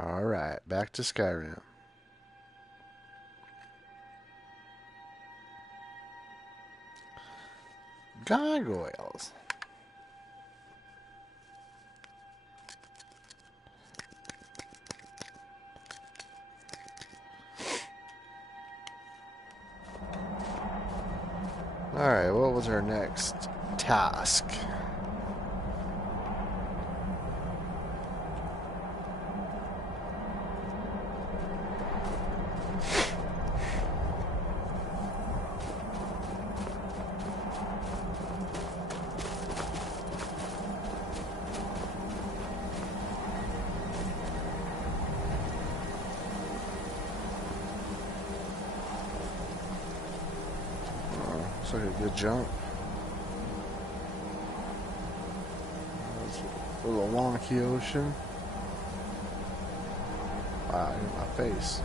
Alright, back to Skyrim. Gargoyles. Alright, what was our next task? Looks like a good jump. A little wonky ocean. Wow, hit my face.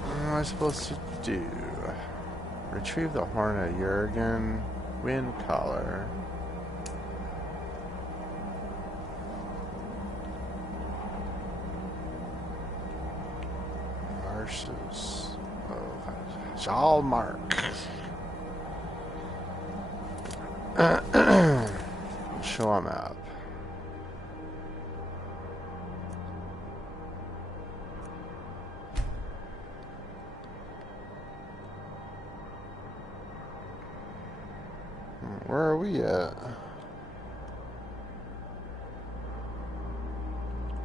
What am I supposed to do? Retrieve the horn of Jurgen, win collar. Marshes of Jalmark. Show a map. Where are we at?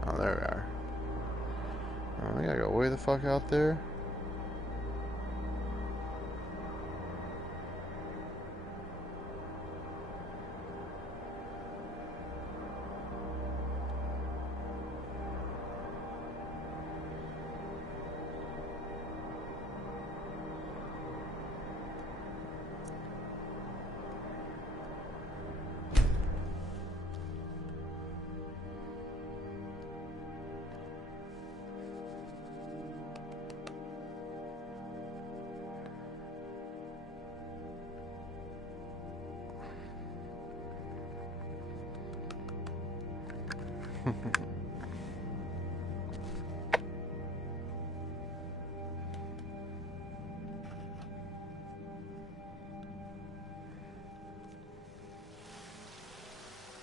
Oh, there we are. Oh, we gotta go way the fuck out there.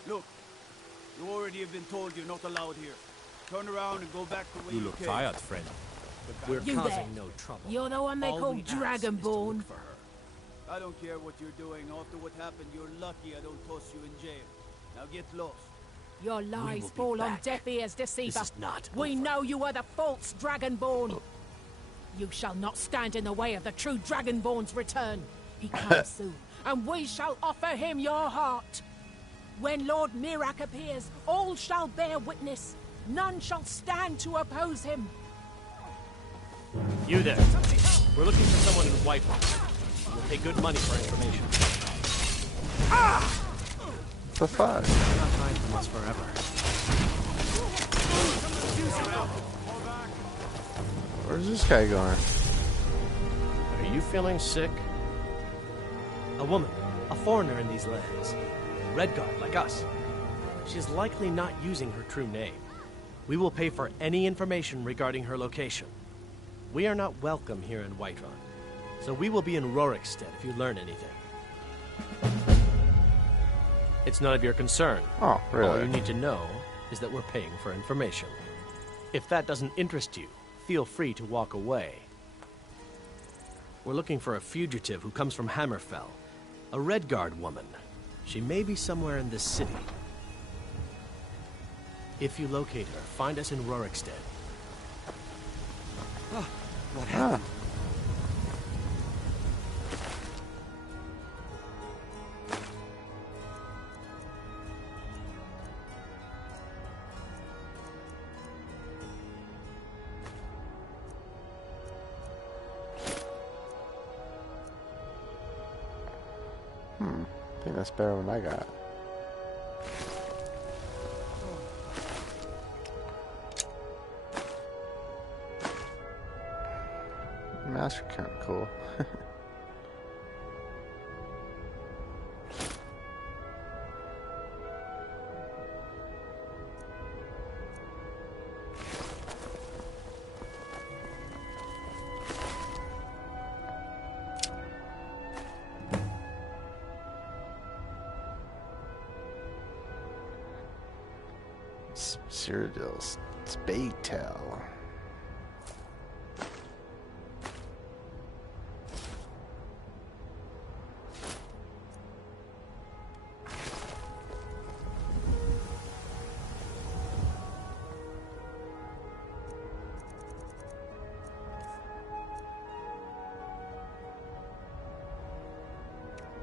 Look, you already have been told you're not allowed here. Turn around and go back to where You you look came. tired, friend. We're You causing there. no trouble. You're the one they All call we ask is to Dragonborn. look for her. I don't care what you're doing. After what happened, you're lucky I don't toss you in jail. Now get lost. Your lies will be fall on back. deaf ears, deceiver. This is not We over. know you are the false Dragonborn. You shall not stand in the way of the true Dragonborn's return. He comes soon, and we shall offer him your heart. When Lord Mirak appears, all shall bear witness. None shall stand to oppose him. You there. We're looking for someone in Whiterun. We'll pay good money for information. The fuck? You're not hiding from us forever. Where's this guy going? Are you feeling sick? A woman, a foreigner in these lands. Redguard, like us. She's likely not using her true name. We will pay for any information regarding her location. We are not welcome here in Whiterun, so we will be in Rorikstead if you learn anything. It's none of your concern. Oh, really? All you need to know is that we're paying for information. If that doesn't interest you, feel free to walk away. We're looking for a fugitive who comes from Hammerfell. A Redguard woman. She may be somewhere in this city. If you locate her, find us in Rorikstead. Ah. I think that's better than I got. Mask are kind of cool. Cyrodiil's spade tail.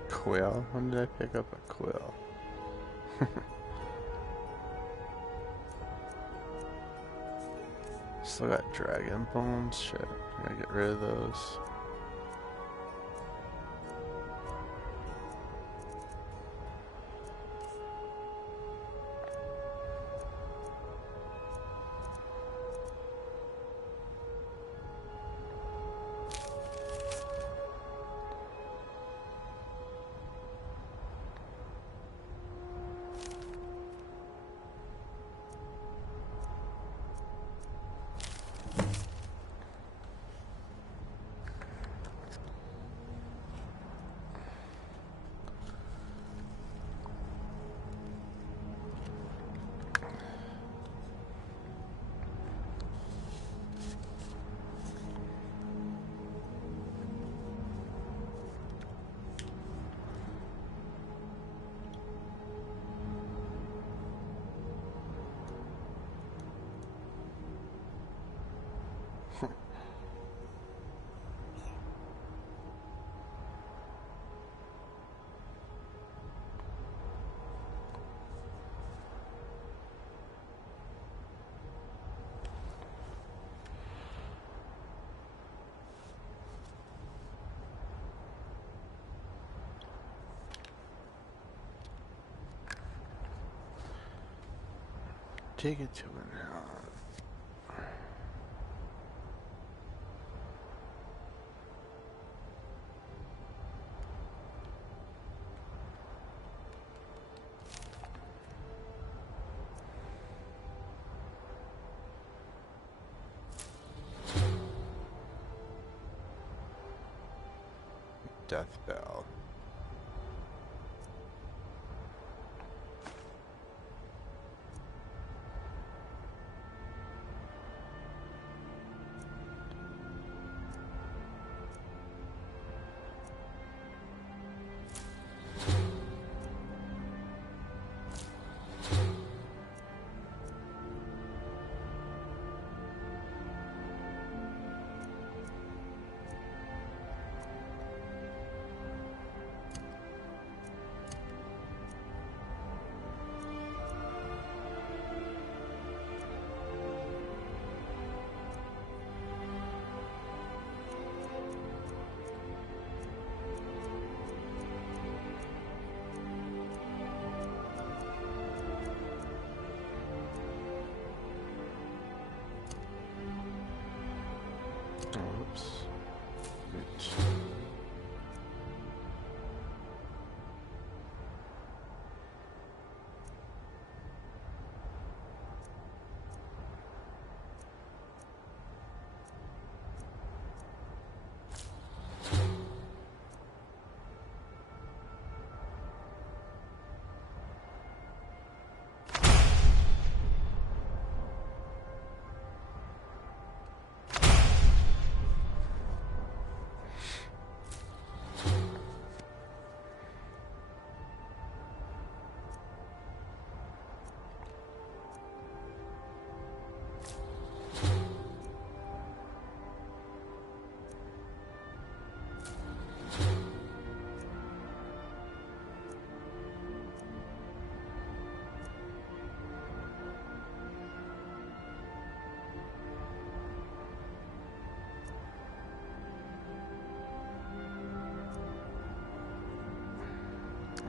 Quill? When did I pick up a quill? Still got dragon bones. Shit, gotta get rid of those. Take it to an hour. Death bell. Oops. Oops.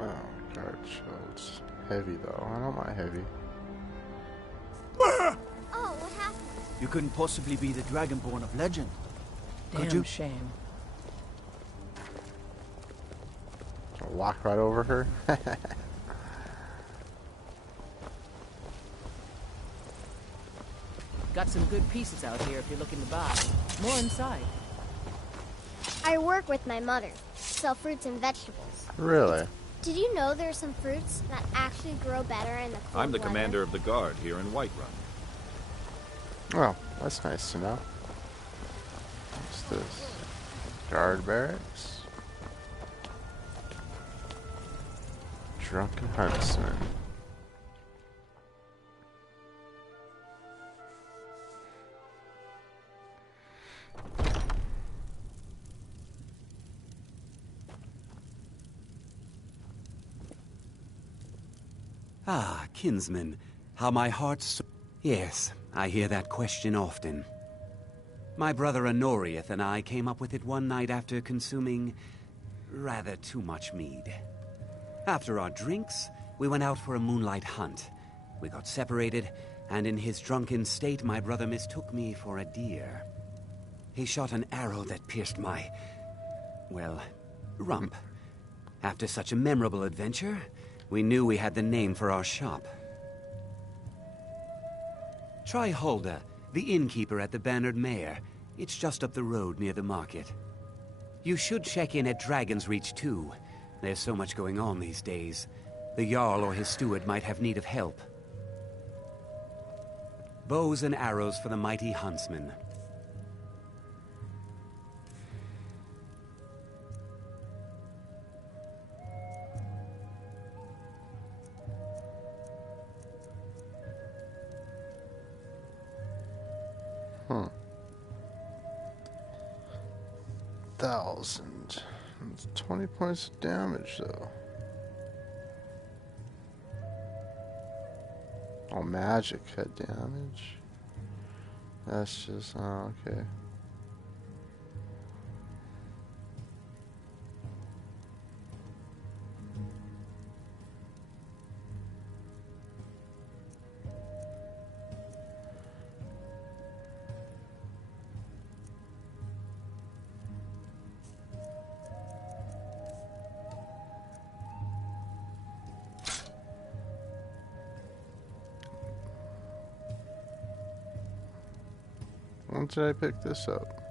Oh, guard shields. Heavy though. I don't mind heavy. Oh, what happened? You couldn't possibly be the Dragonborn of legend. Could Damn you? shame. I'll walk right over her. Got some good pieces out here if you're looking to buy. More inside. I work with my mother. Sell fruits and vegetables. Really? Did you know there are some fruits that actually grow better in the cold I'm the weather? commander of the guard here in Whiterun. Well, that's nice to know. What's this? Guard barracks. Drunken huntsman. Ah, kinsman, how my heart's... Yes, I hear that question often. My brother Honorius and I came up with it one night after consuming rather too much mead. After our drinks, we went out for a moonlight hunt. We got separated, and in his drunken state, my brother mistook me for a deer. He shot an arrow that pierced my... well, rump. After such a memorable adventure, we knew we had the name for our shop. Try Hulda, the innkeeper at the Bannered Mare. It's just up the road near the market. You should check in at Dragon's Reach too. There's so much going on these days. The Jarl or his steward might have need of help. Bows and arrows for the mighty huntsman. Huh. 1,000. It's 20 points of damage though. Oh, magic had damage. That's just, oh, okay. When did I pick this up?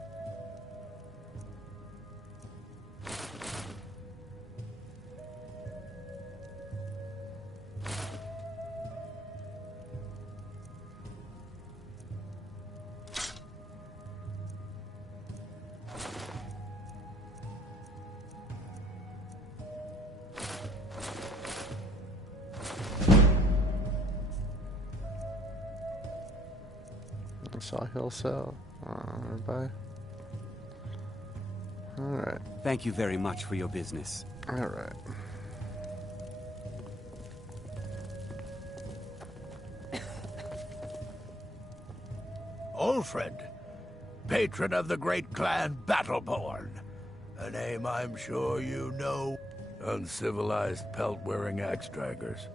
Sawhill Cell. Bye. Alright. Thank you very much for your business. Alright. Ulfred, patron of the great clan Battleborn. A name I'm sure you know. Uncivilized pelt-wearing axe-draggers.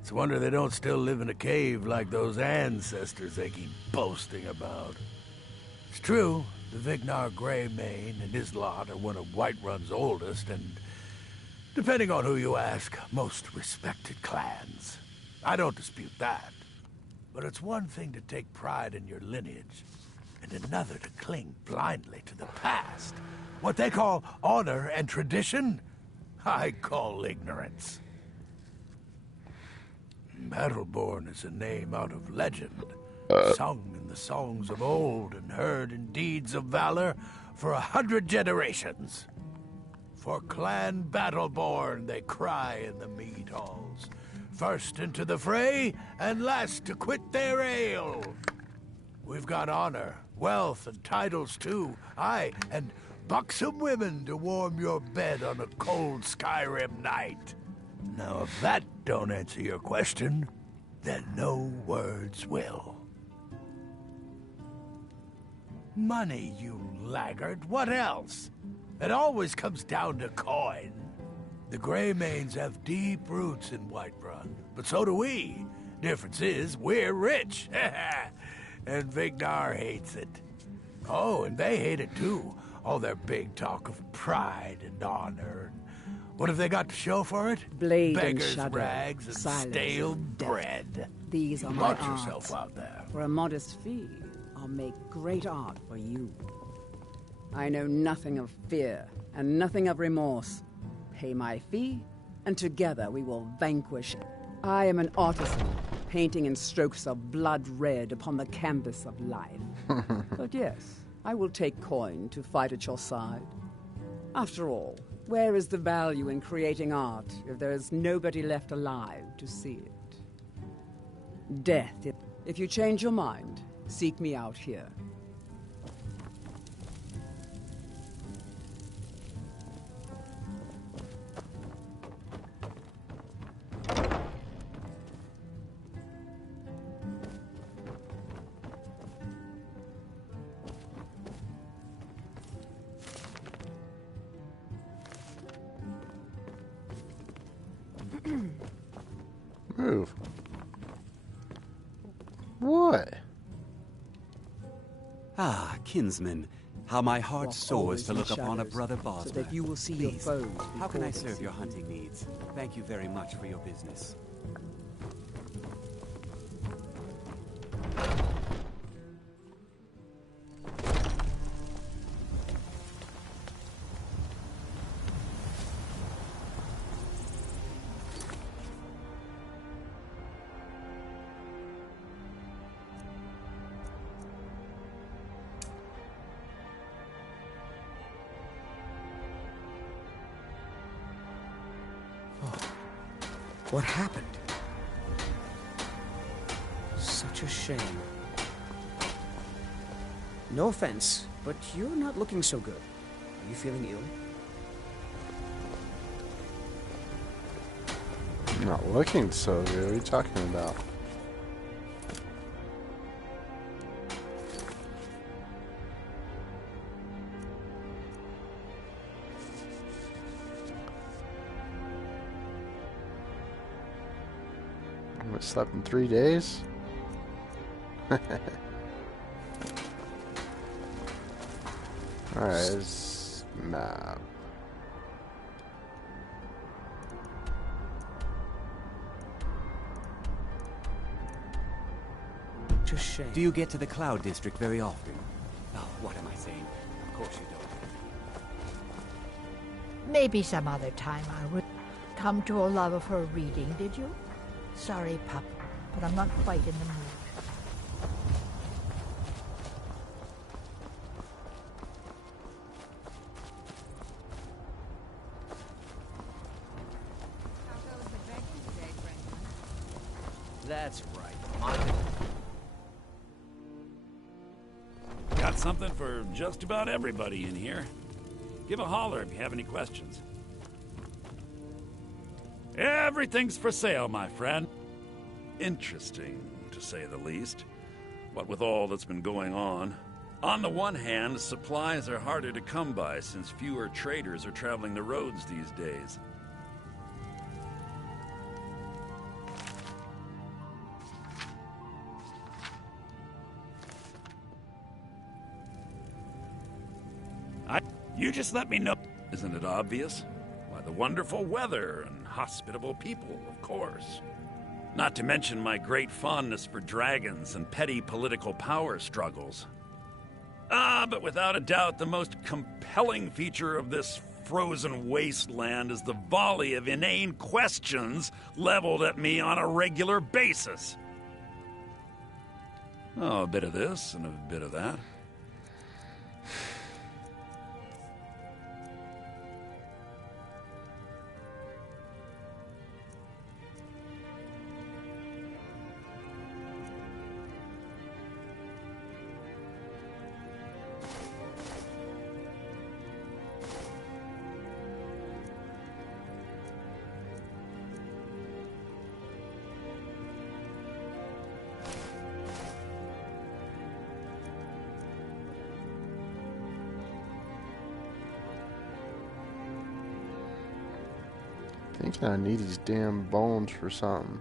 It's a wonder they don't still live in a cave like those ancestors they keep boasting about. It's true, the Vignar Greymane and his lot are one of Whiterun's oldest and, depending on who you ask, most respected clans. I don't dispute that. But it's one thing to take pride in your lineage, and another to cling blindly to the past. What they call honor and tradition, I call ignorance. Battleborn is a name out of legend, sung in the songs of old and heard in deeds of valor for 100 generations. For Clan Battleborn they cry in the mead halls, first into the fray and last to quit their ale. We've got honor, wealth, and titles too, aye, and buxom women to warm your bed on a cold Skyrim night. Now, if that don't answer your question, then no words will. Money, you laggard. What else? It always comes down to coin. The Greymanes have deep roots in Whiterun, but so do we. Difference is, we're rich. And Vignar hates it. Oh, and they hate it too. All their big talk of pride and honor. What have they got to show for it? Blade Beggars' and shadow, rags and silence stale and death. bread. These are my Watch arts. yourself out there. For a modest fee, I'll make great art for you. I know nothing of fear and nothing of remorse. Pay my fee, and together we will vanquish. I am an artisan, painting in strokes of blood red upon the canvas of life. But yes, I will take coin to fight at your side. After all, where is the value in creating art if there is nobody left alive to see it? Death. If you change your mind, seek me out here. Move. What? Ah, kinsman, how my heart Walk soars always to in look upon a shadows, brother so Bosmer. that you will see your Please, foes how can I before they serve see your you. hunting needs? Thank you very much for your business. What happened? Such a shame. No offense, but you're not looking so good. Are you feeling ill? I'm not looking so good. What are you talking about? I haven't slept in 3 days? Alright, this map. Just shame. Do you get to the Cloud District very often? Oh, what am I saying? Of course you don't. Maybe some other time I would come to a love of her reading, did you? Sorry, pup, but I'm not quite in the mood. That's right. Got something for just about everybody in here. Give a holler if you have any questions. Everything's for sale, my friend. Interesting, to say the least. What with all that's been going on. On the one hand, supplies are harder to come by since fewer traders are traveling the roads these days. You just let me know. Isn't it obvious? Why, the wonderful weather and hospitable people, of course. Not to mention my great fondness for dragons and petty political power struggles. But without a doubt, the most compelling feature of this frozen wasteland is the volley of inane questions leveled at me on a regular basis. Oh, a bit of this and a bit of that. Thinking I need these damn bones for something.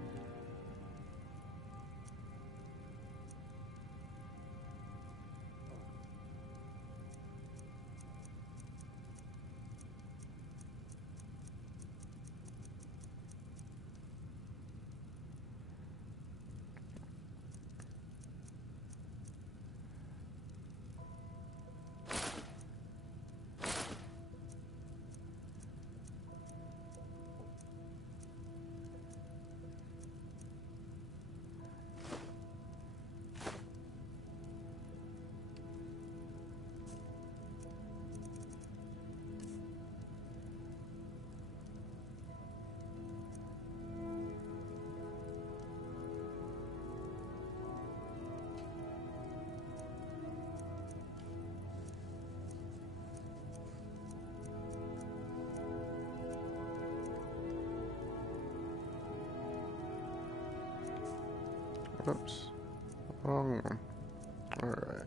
Oops. Wrong one. Alright.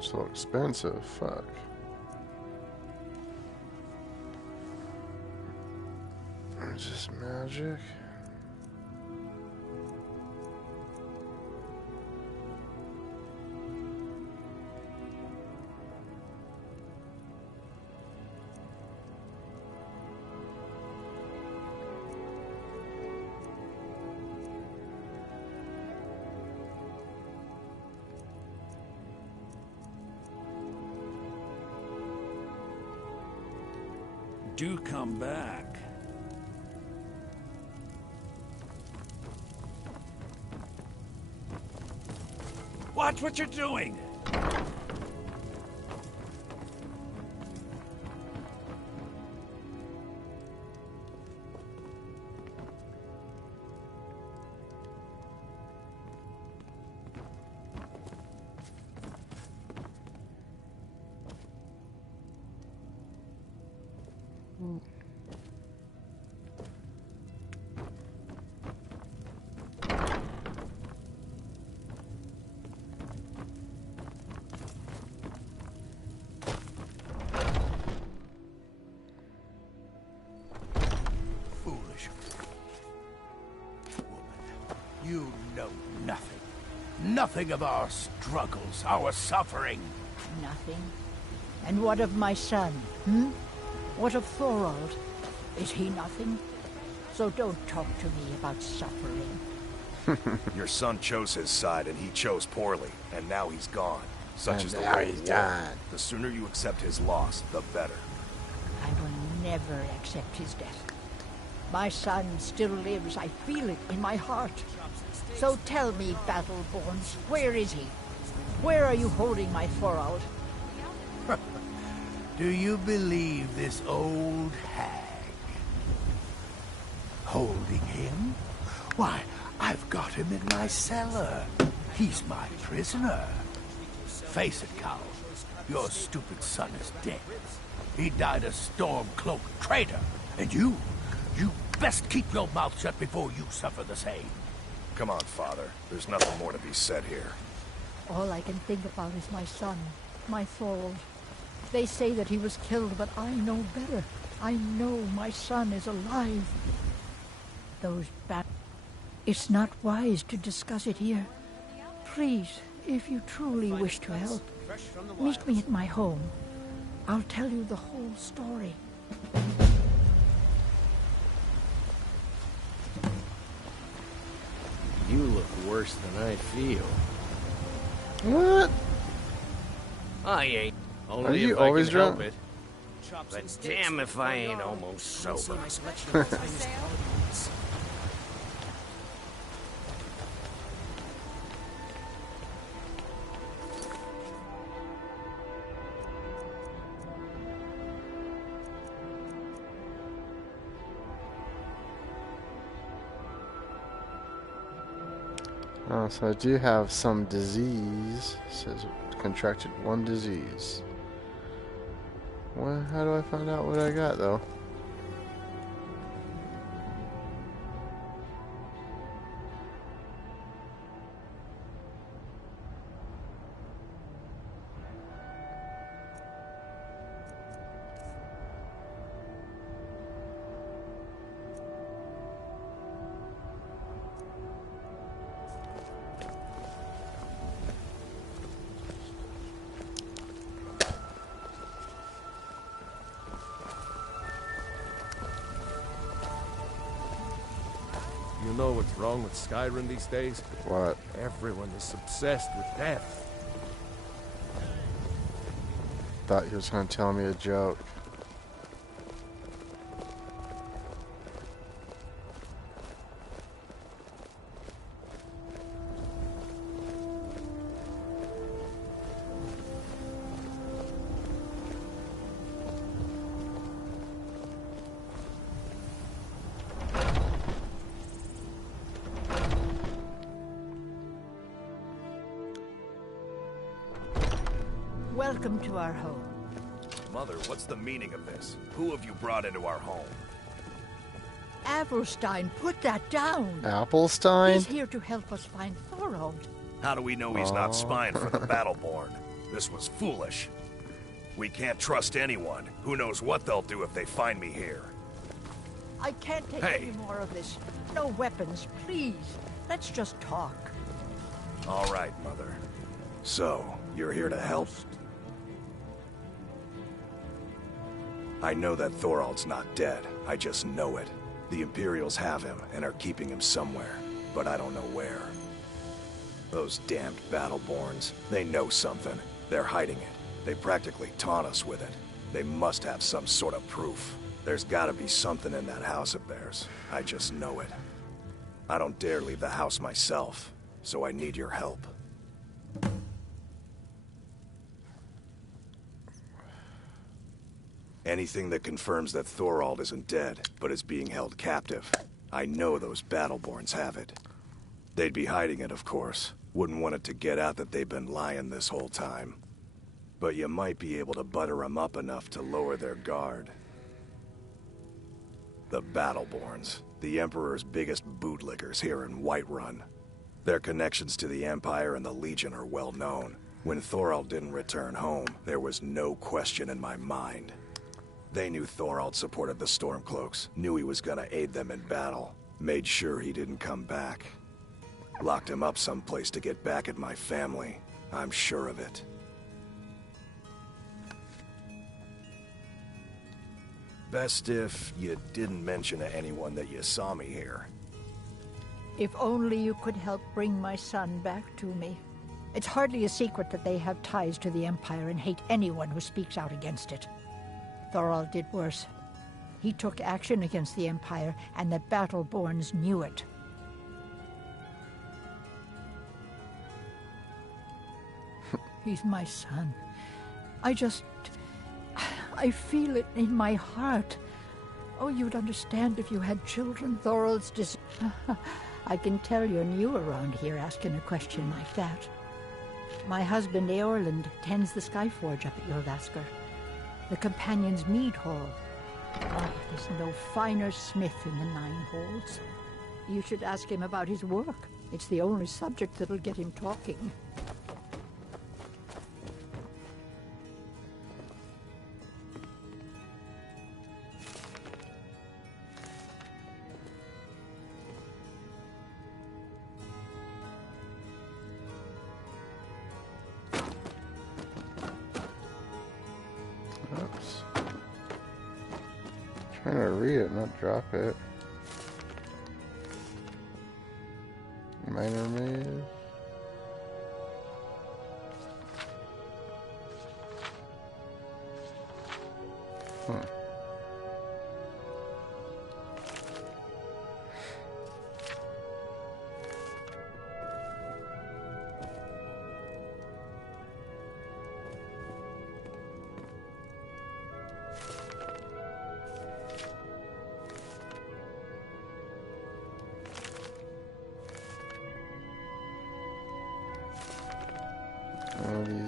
So expensive, fuck. It's just magic. Do come back. Watch what you're doing! You know nothing. Nothing of our struggles, our suffering. Nothing. And what of my son, hmm? What of Thorald? Is he nothing? So don't talk to me about suffering. Your son chose his side, and he chose poorly, and now he's gone. Such is the now way he's of war. gone. The sooner you accept his loss, the better. I will never accept his death. My son still lives. I feel it in my heart. So tell me, Battleborns, where is he? Where are you holding my Thorald? Do you believe this old hag? Holding him? Why, I've got him in my cellar. He's my prisoner. Face it, Cowl. Your stupid son is dead. He died a storm-cloaked traitor. And you best keep your mouth shut before you suffer the same. Come on, Father. There's nothing more to be said here. All I can think about is my son, my Thorald. They say that he was killed, but I know better. I know my son is alive. Those It's not wise to discuss it here. Please, if you truly wish to help, meet me at my home. I'll tell you the whole story. You look worse than I feel. What? I ain't. Only Are you if I always can help drunk? it. But damn if I ain't almost sober. Oh, so I do have some disease. It says contracted one disease. Well, how do I find out what I got, though? You know what's wrong with Skyrim these days? What? Everyone is obsessed with death. Thought he was going to tell me a joke. Welcome to our home. Mother, what's the meaning of this? Who have you brought into our home? Avelstein, put that down. Applestein? He's here to help us find Thorold. How do we know he's not spying for the Battleborn? This was foolish. We can't trust anyone. Who knows what they'll do if they find me here. I can't take Hey. any more of this. No weapons, please. Let's just talk. All right, Mother. So, you're here to help? I know that Thorald's not dead. I just know it. The Imperials have him and are keeping him somewhere, but I don't know where. Those damned Battleborns, they know something. They're hiding it. They practically taunt us with it. They must have some sort of proof. There's gotta be something in that house of theirs. I just know it. I don't dare leave the house myself, so I need your help. Anything that confirms that Thorald isn't dead, but is being held captive. I know those Battleborns have it. They'd be hiding it, of course. Wouldn't want it to get out that they've been lying this whole time. But you might be able to butter them up enough to lower their guard. The Battleborns, the Emperor's biggest bootlickers here in Whiterun. Their connections to the Empire and the Legion are well known. When Thorald didn't return home, there was no question in my mind. They knew Thorald supported the Stormcloaks, knew he was gonna aid them in battle, made sure he didn't come back. Locked him up someplace to get back at my family. I'm sure of it. Best if you didn't mention to anyone that you saw me here. If only you could help bring my son back to me. It's hardly a secret that they have ties to the Empire and hate anyone who speaks out against it. Thorald did worse. He took action against the Empire, and the Battleborns knew it. He's my son. I feel it in my heart. Oh, you'd understand if you had children. Thorald's I can tell you're new around here asking a question like that. My husband, Eorland, tends the Skyforge up at Jorvaskr. The Companion's Mead Hall. Oh, there's no finer smith in the Nine Halls. You should ask him about his work. It's the only subject that'll get him talking. Oops. Trying to read it, not drop it. Minor maze.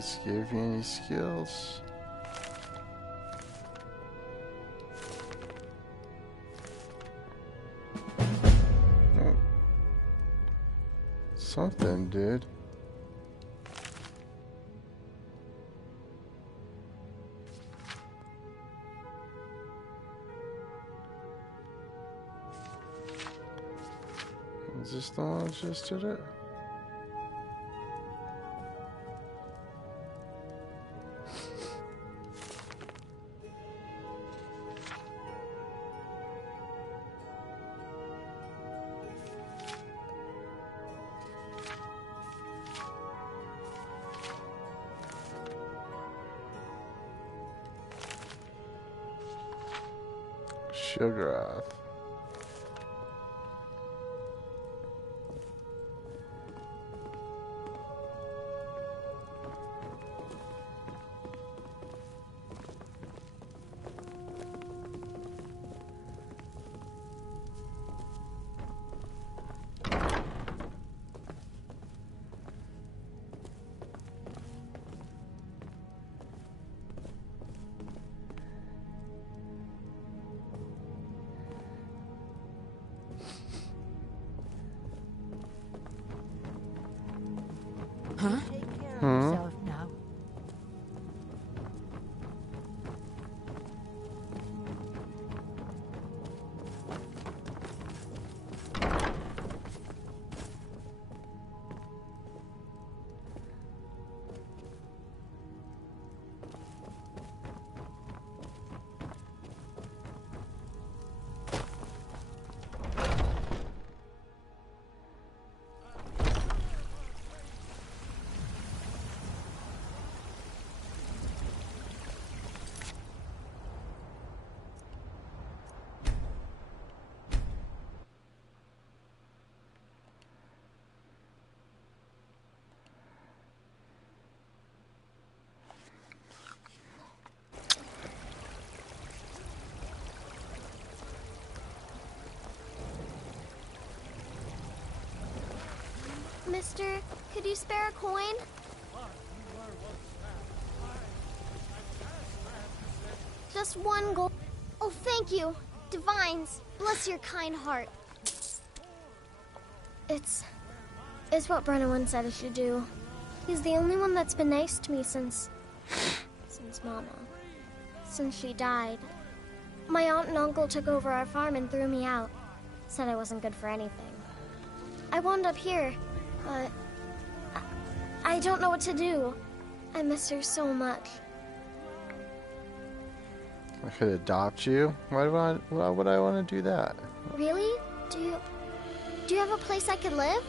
this give you any skills? Oh. Something did. Is this the one that just did it? Sugar. Huh? Take care of yourself now. Mister, could you spare a coin? Just one gold. Oh, thank you. Divines, bless your kind heart. It's what Brennan said I should do. He's the only one that's been nice to me since Mama. Since she died. My aunt and uncle took over our farm and threw me out. Said I wasn't good for anything. I wound up here, but I don't know what to do. I miss her so much. I could adopt you. Why would I want to do that? Really? Do you have a place I could live?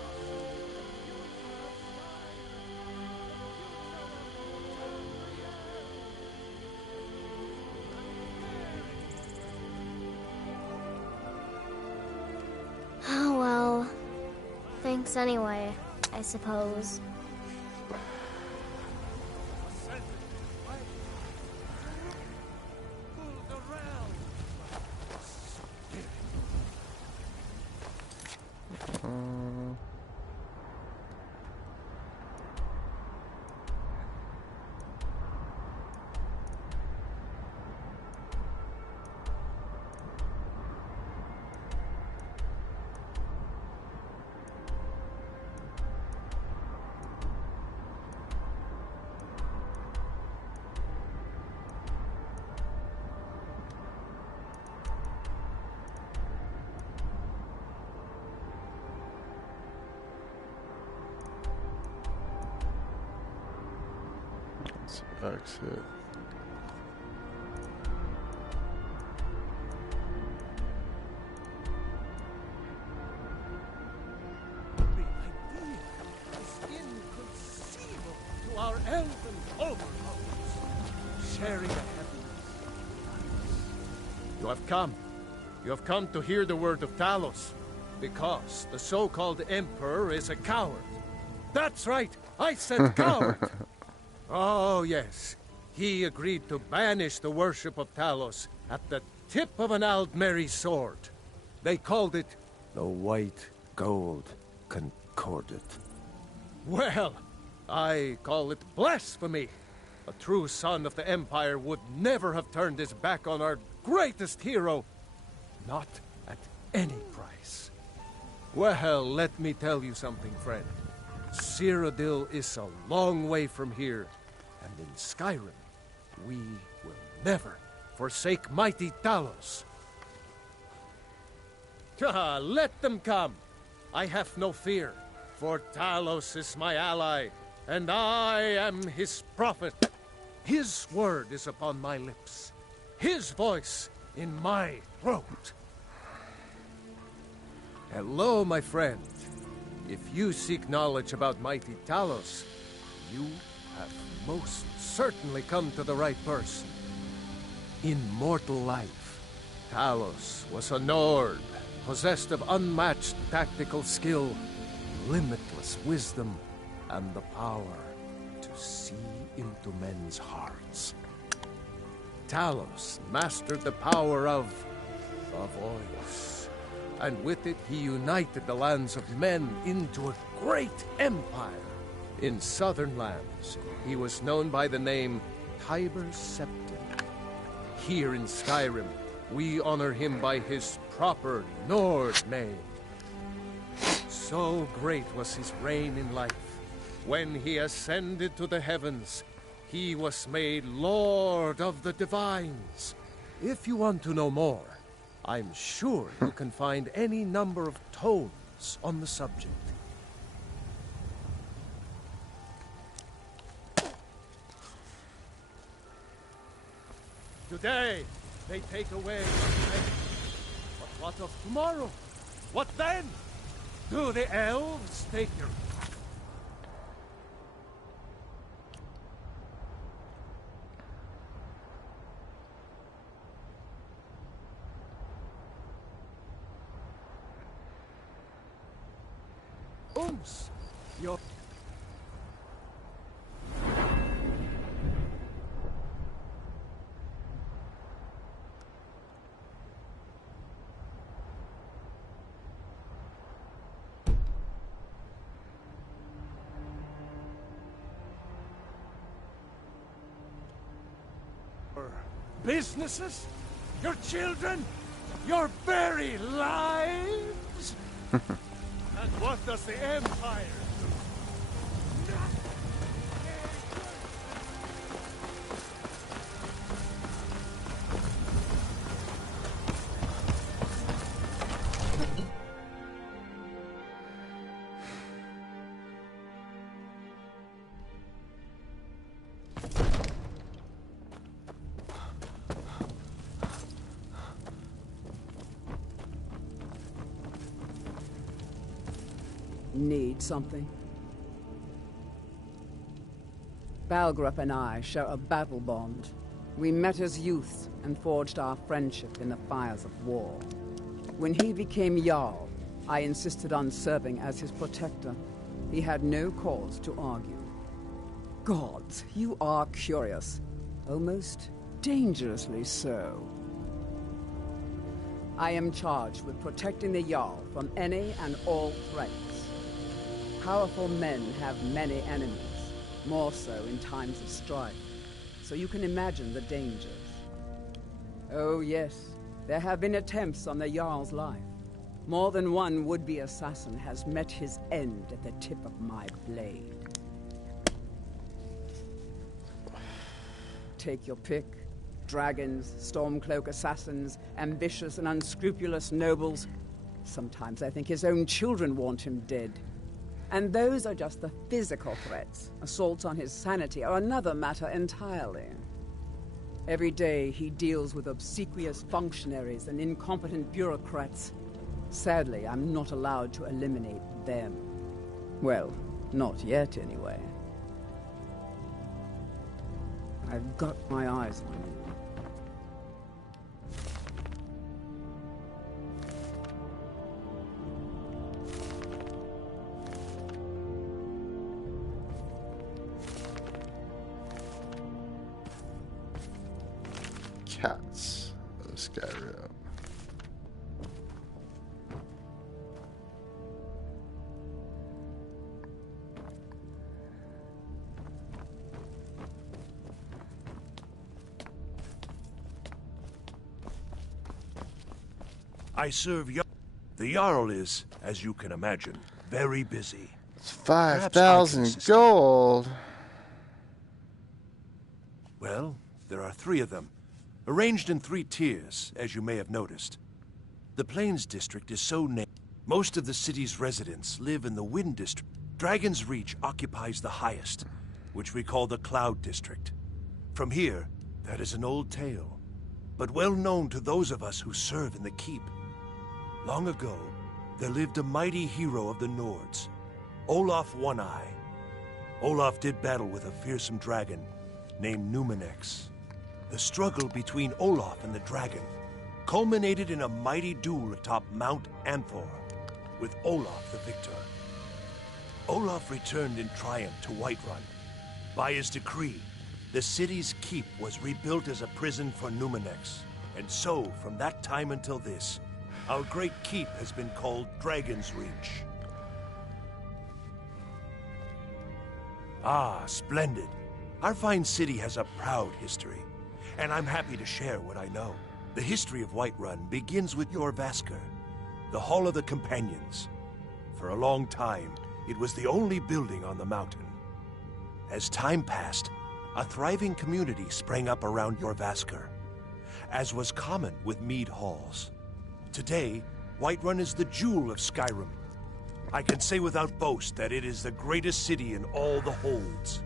Oh well. Thanks anyway, I suppose. Exit. The idea is inconceivable to our elven overlords. Sharing a happiness. You have come. You have come to hear the word of Talos. Because the so-called Emperor is a coward. That's right! I said coward! Oh, yes. He agreed to banish the worship of Talos at the tip of an Aldmeri sword. They called it the White Gold Concordat. Well, I call it blasphemy. A true son of the Empire would never have turned his back on our greatest hero. Not at any price. Well, let me tell you something, friend. Cyrodiil is a long way from here, and in Skyrim, we will never forsake mighty Talos. Let them come. I have no fear, for Talos is my ally, and I am his prophet. His word is upon my lips, his voice in my throat. Hello, my friend. If you seek knowledge about mighty Talos, you have most certainly come to the right person. In mortal life, Talos was a Nord, possessed of unmatched tactical skill, limitless wisdom, and the power to see into men's hearts. Talos mastered the power of the voice, and with it he united the lands of men into a great empire. In southern lands, he was known by the name Tiber Septim. Here in Skyrim, we honor him by his proper Nord name. So great was his reign in life. When he ascended to the heavens, he was made Lord of the Divines. If you want to know more, I'm sure you can find any number of tomes on the subject. Today, they take away your strength. But what of tomorrow? What then? Do the elves take your... Your... businesses? Your children? Your very lives? And what does the Empire do? Need something? Balgrup and I share a battle bond. We met as youths and forged our friendship in the fires of war. When he became Jarl, I insisted on serving as his protector. He had no cause to argue. Gods, you are curious. Almost dangerously so. I am charged with protecting the Jarl from any and all threats. Powerful men have many enemies, more so in times of strife, so you can imagine the dangers. Oh yes, there have been attempts on the Jarl's life. More than one would-be assassin has met his end at the tip of my blade. Take your pick. Dragons, Stormcloak assassins, ambitious and unscrupulous nobles. Sometimes I think his own children want him dead. And those are just the physical threats. Assaults on his sanity are another matter entirely. Every day he deals with obsequious functionaries and incompetent bureaucrats. Sadly, I'm not allowed to eliminate them. Well, not yet anyway. I've got my eyes on you. Cats of Skyrim. I serve the Jarl is, as you can imagine, very busy. It's Perhaps I can 5,000 assist. gold. Well, there are 3 of them, arranged in 3 tiers, as you may have noticed. The Plains District is so named. Most of the city's residents live in the Wind District. Dragon's Reach occupies the highest, which we call the Cloud District. From here, that is an old tale, but well known to those of us who serve in the Keep. Long ago, there lived a mighty hero of the Nords, Olaf One-Eye. Olaf did battle with a fearsome dragon named Numenex. The struggle between Olaf and the dragon culminated in a mighty duel atop Mount Anthor, with Olaf the victor. Olaf returned in triumph to Whiterun. By his decree, the city's keep was rebuilt as a prison for Numenex, and so, from that time until this, our great keep has been called Dragon's Reach. Ah, splendid. Our fine city has a proud history, and I'm happy to share what I know. The history of Whiterun begins with Jorrvaskr, the Hall of the Companions. For a long time, it was the only building on the mountain. As time passed, a thriving community sprang up around Jorrvaskr, as was common with mead halls. Today, Whiterun is the jewel of Skyrim. I can say without boast that it is the greatest city in all the holds.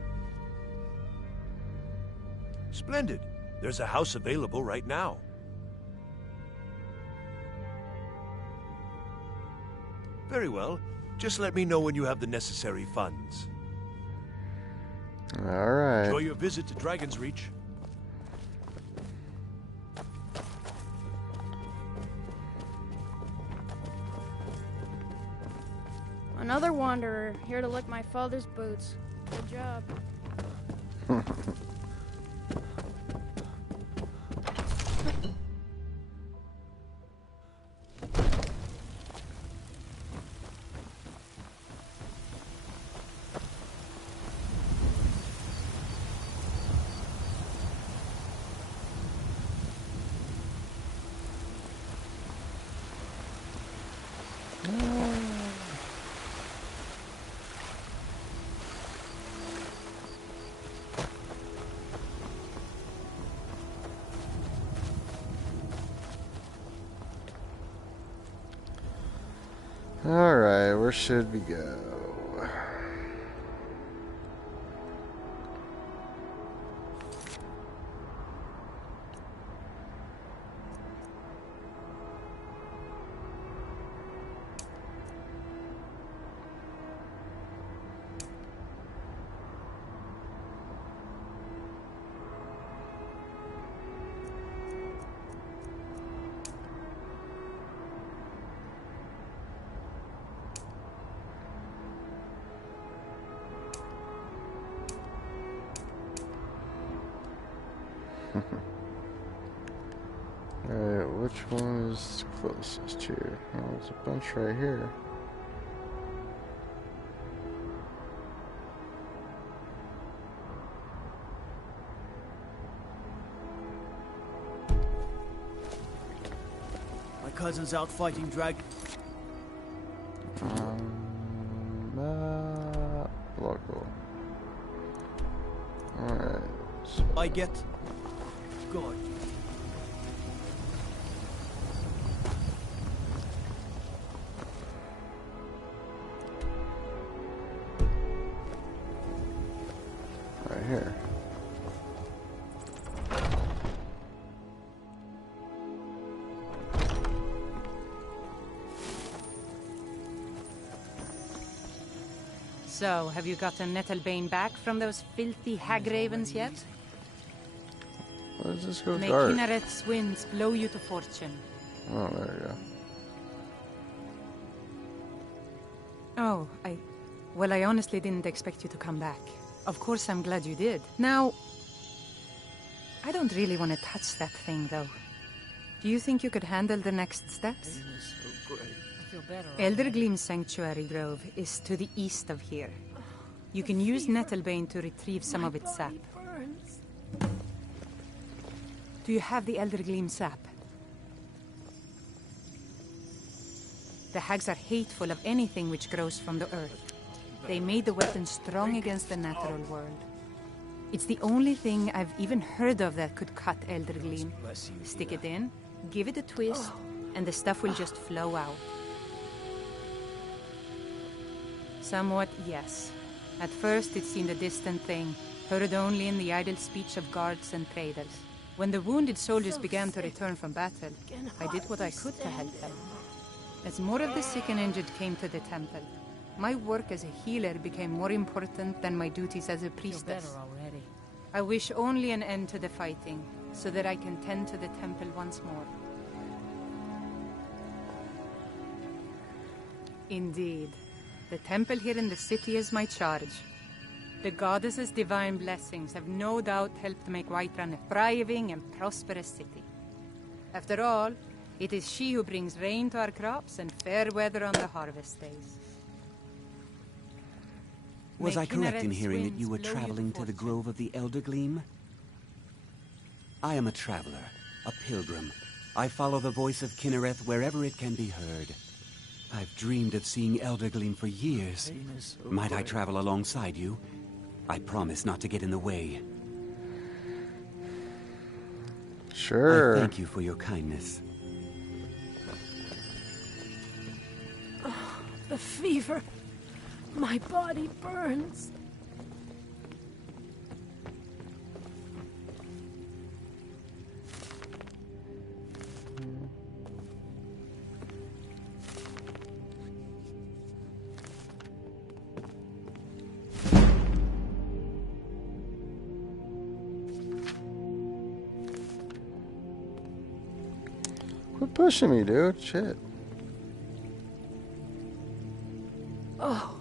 Splendid. There's a house available right now. Very well. Just let me know when you have the necessary funds. All right. Enjoy your visit to Dragon's Reach. Another wanderer, here to lick my father's boots. Good job. Alright, where should we go? Alright, which one is closest here? Oh, there's a bunch right here. My cousin's out fighting dragons. Local. Alright. I get... God. Right here. So, have you gotten Nettlebane back from those filthy hag ravens yet? What does this go May dark? Kinnereth's winds blow you to fortune. Oh, there you go. Oh, Well, I honestly didn't expect you to come back. Of course, I'm glad you did. Now, I don't really want to touch that thing, though. Do you think you could handle the next steps? Eldergleam Sanctuary Grove is to the east of here. You can use Nettlebane to retrieve some of its sap. Do you have the Eldergleam sap? The hags are hateful of anything which grows from the earth. They made the weapon strong against the natural world. It's the only thing I've even heard of that could cut Elder Gleam. Stick it in, give it a twist, and the stuff will just flow out. Somewhat, yes. At first it seemed a distant thing, heard only in the idle speech of guards and traders. When the wounded soldiers began to return from battle, I did what I could to help them. As more of the sick and injured came to the temple, my work as a healer became more important than my duties as a priestess. I wish only an end to the fighting, so that I can tend to the temple once more. Indeed. The temple here in the city is my charge. The goddess's divine blessings have no doubt helped make Whiterun a thriving and prosperous city. After all, it is she who brings rain to our crops and fair weather on the harvest days. Was I correct in hearing that you were traveling to the Grove of the Elder Gleam? I am a traveler, a pilgrim. I follow the voice of Kinnereth wherever it can be heard. I've dreamed of seeing Elder Gleam for years. Might I travel alongside you? I promise not to get in the way. Sure. I thank you for your kindness. Oh, the fever. My body burns. Quit pushing me, dude. Shit. Oh.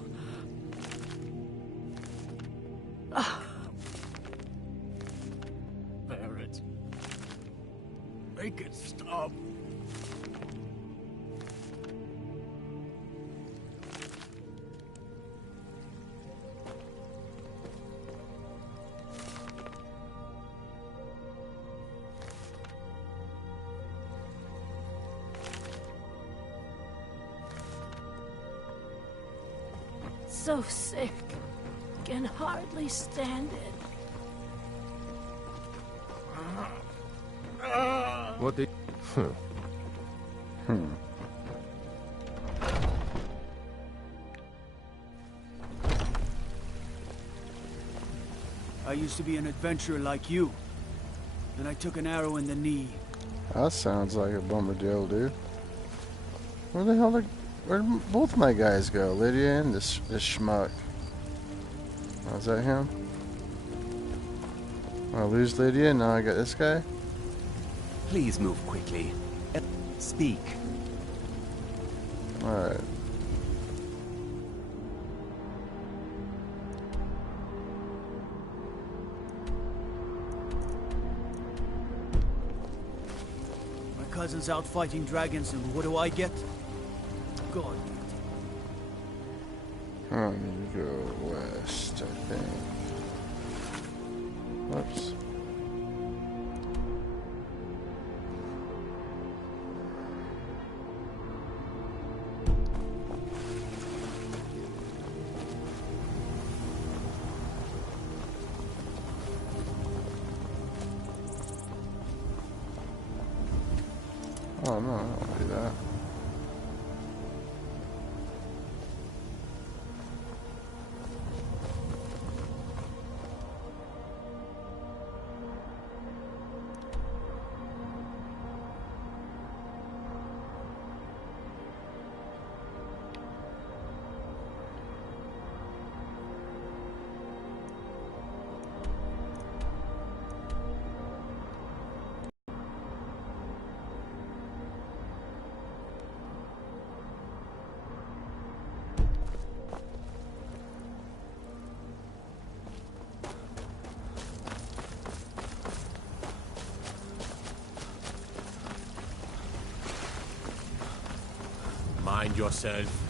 Barrett. Make it stop. So sick. Can hardly stand it. What did... I used to be an adventurer like you. Then I took an arrow in the knee. That sounds like a bummer deal, dude. Where the hell did... Where'd both my guys go? Lydia and this schmuck. Oh, is that him? I lose Lydia, and now I got this guy? Please move quickly. Speak. Alright. My cousin's out fighting dragons, and what do I get? God. I need to go west, I think. Whoops. Oh no, I don't want to do that. Mind yourself.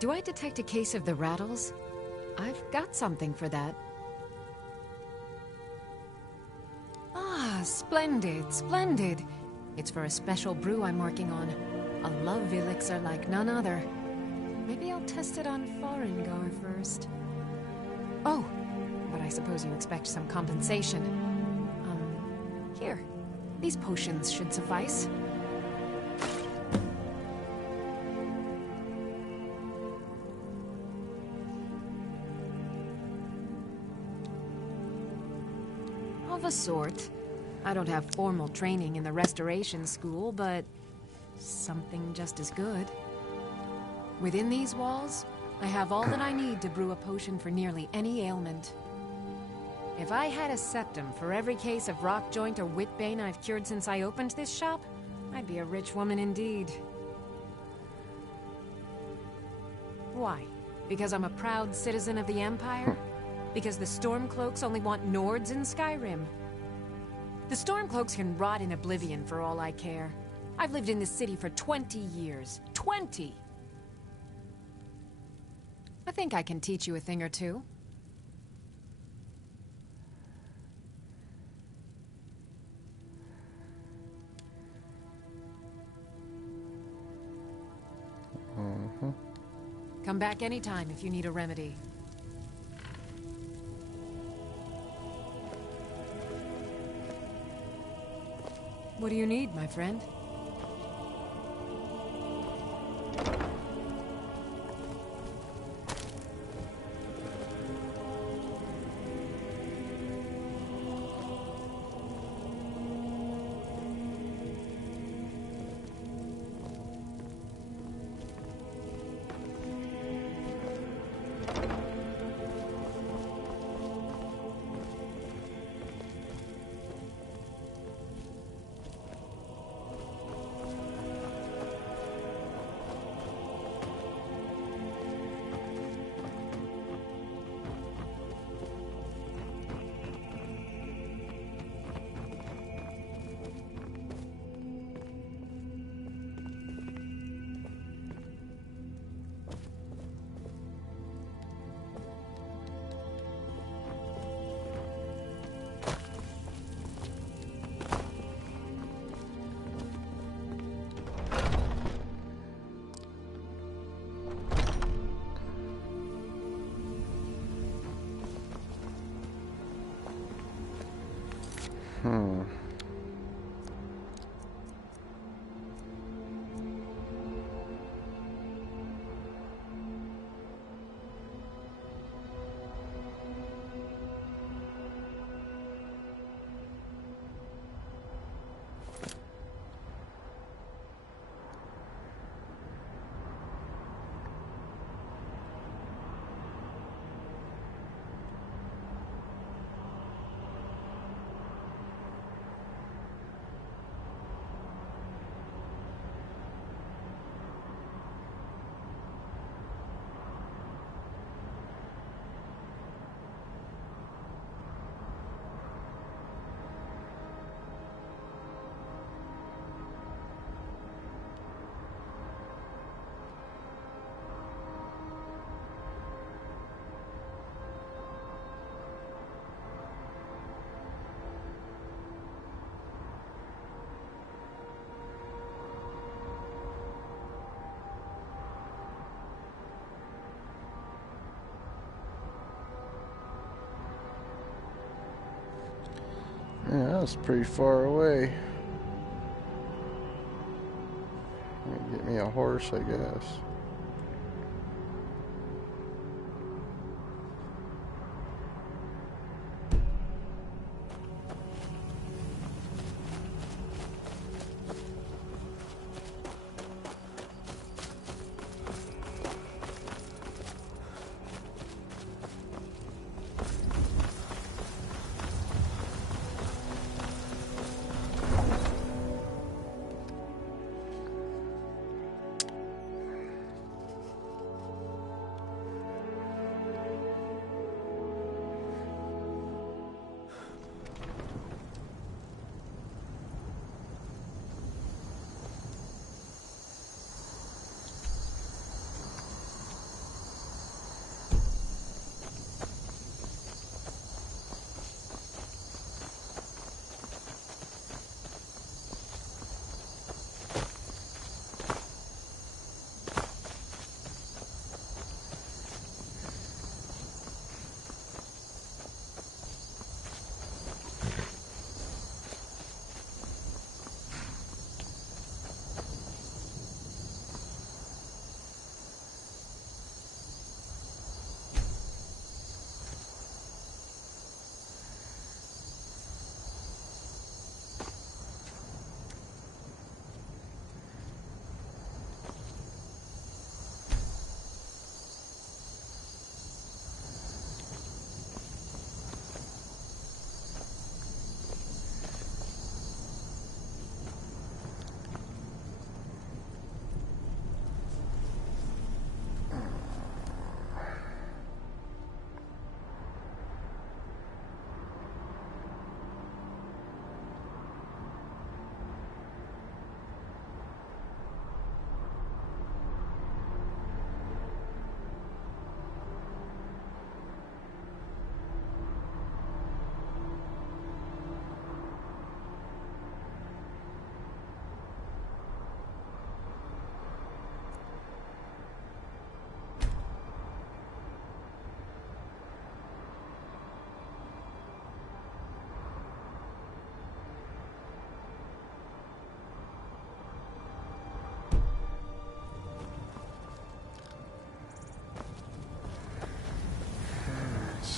Do I detect a case of the rattles? I've got something for that. Ah, splendid, splendid. It's for a special brew I'm working on. A love elixir like none other. Maybe I'll test it on Farengar first. Oh, but I suppose you expect some compensation. Here. These potions should suffice. Of a sort. I don't have formal training in the restoration school, but something just as good. Within these walls, I have all that I need to brew a potion for nearly any ailment. If I had a septum for every case of rock joint or whitbane I've cured since I opened this shop, I'd be a rich woman indeed. Why? Because I'm a proud citizen of the Empire? Because the Stormcloaks only want Nords in Skyrim? The Stormcloaks can rot in oblivion for all I care. I've lived in this city for 20 years. 20! I think I can teach you a thing or two. Come back anytime if you need a remedy. What do you need, my friend? Yeah, that's pretty far away. Get me a horse, I guess.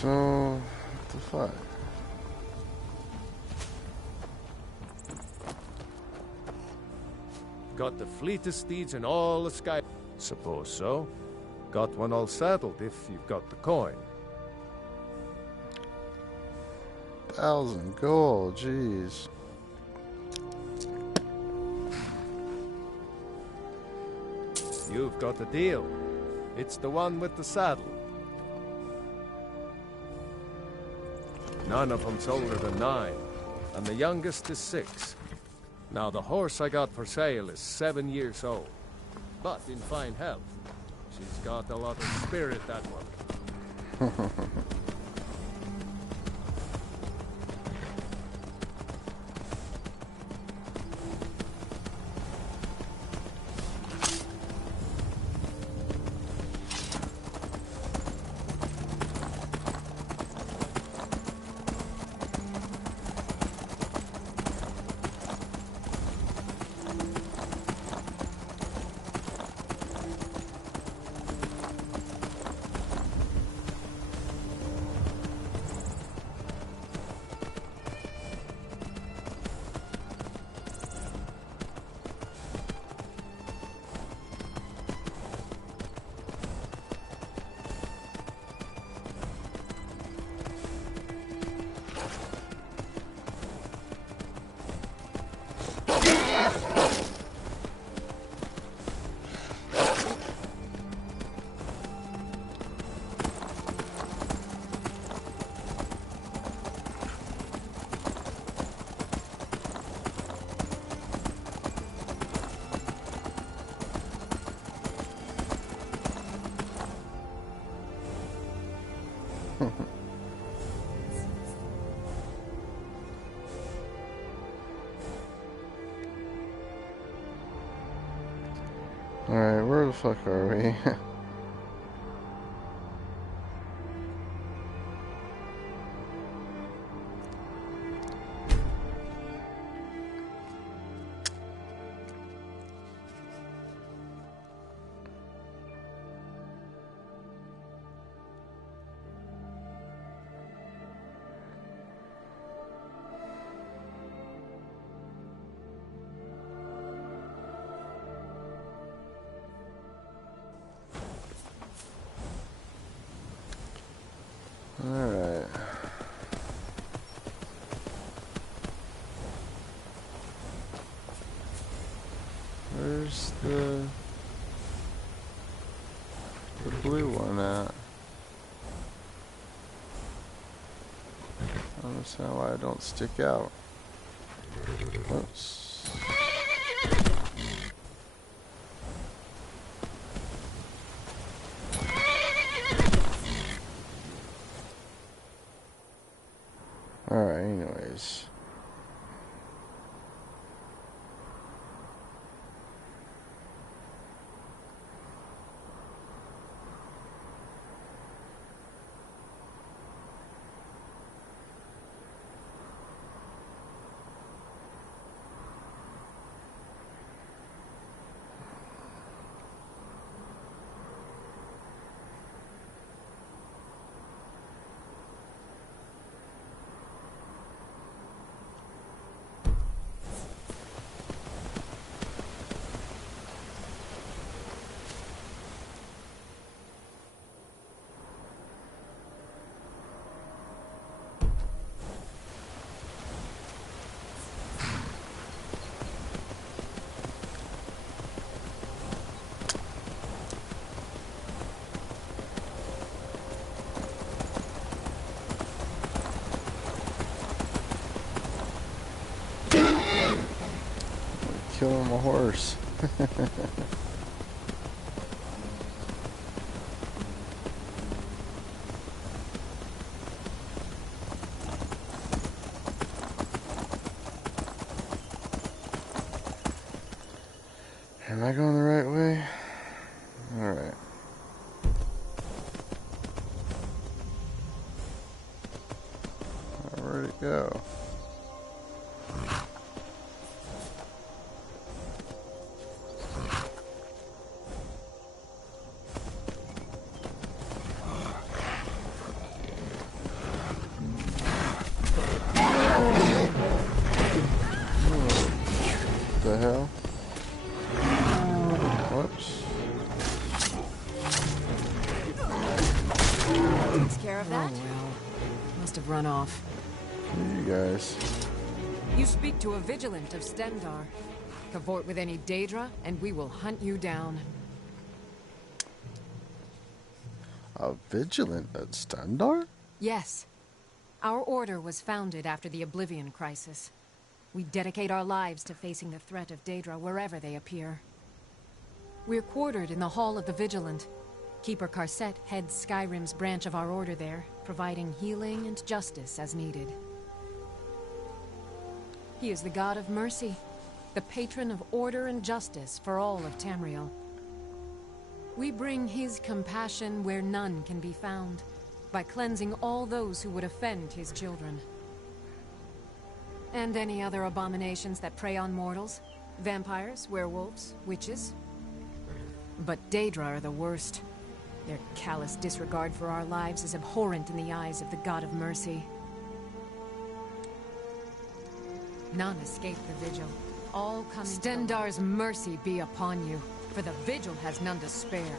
So, what the fuck? Got the fleetest steeds in all the Sky. Suppose so. Got one all saddled if you've got the coin. 1,000 gold, jeez. You've got the deal. It's the one with the saddle. None of them's older than 9, and the youngest is 6. Now, the horse I got for sale is 7 years old, but in fine health. She's got a lot of spirit, that one. Alright, where the fuck are we? Alright. Where's the blue one at? I don't understand why I don't stick out. Oops. Alright, anyways. Killing my horse. Am I going the right way? Alright. Where'd it go? The hell? Whoops. Takes care of that? Oh, well. Must have run off. You guys. You speak to a vigilant of Stendar. Cavort with any Daedra, and we will hunt you down. A vigilant at Stendar? Yes. Our order was founded after the Oblivion Crisis. We dedicate our lives to facing the threat of Daedra wherever they appear. We're quartered in the Hall of the Vigilant. Keeper Carset heads Skyrim's branch of our order there, providing healing and justice as needed. He is the god of mercy, the patron of order and justice for all of Tamriel. We bring his compassion where none can be found, by cleansing all those who would offend his children. And any other abominations that prey on mortals. Vampires, werewolves, witches. But Daedra are the worst. Their callous disregard for our lives is abhorrent in the eyes of the god of mercy. None escape the vigil. All come. Stendar's mercy be upon you, for the vigil has none to spare.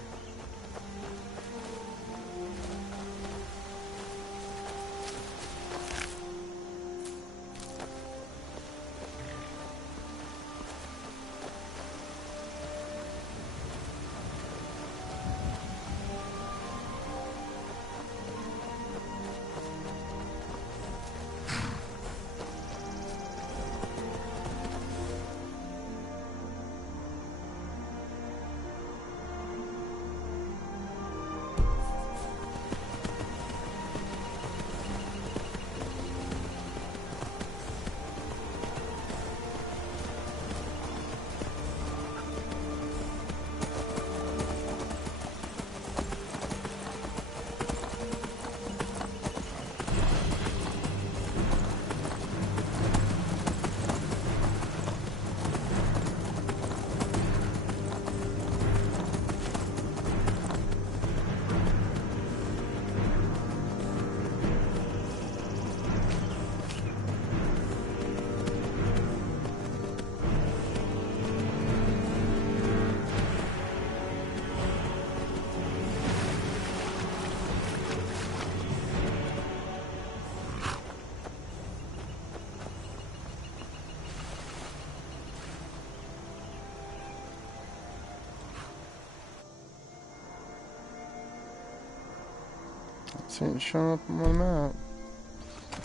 It ain't showing up on my map.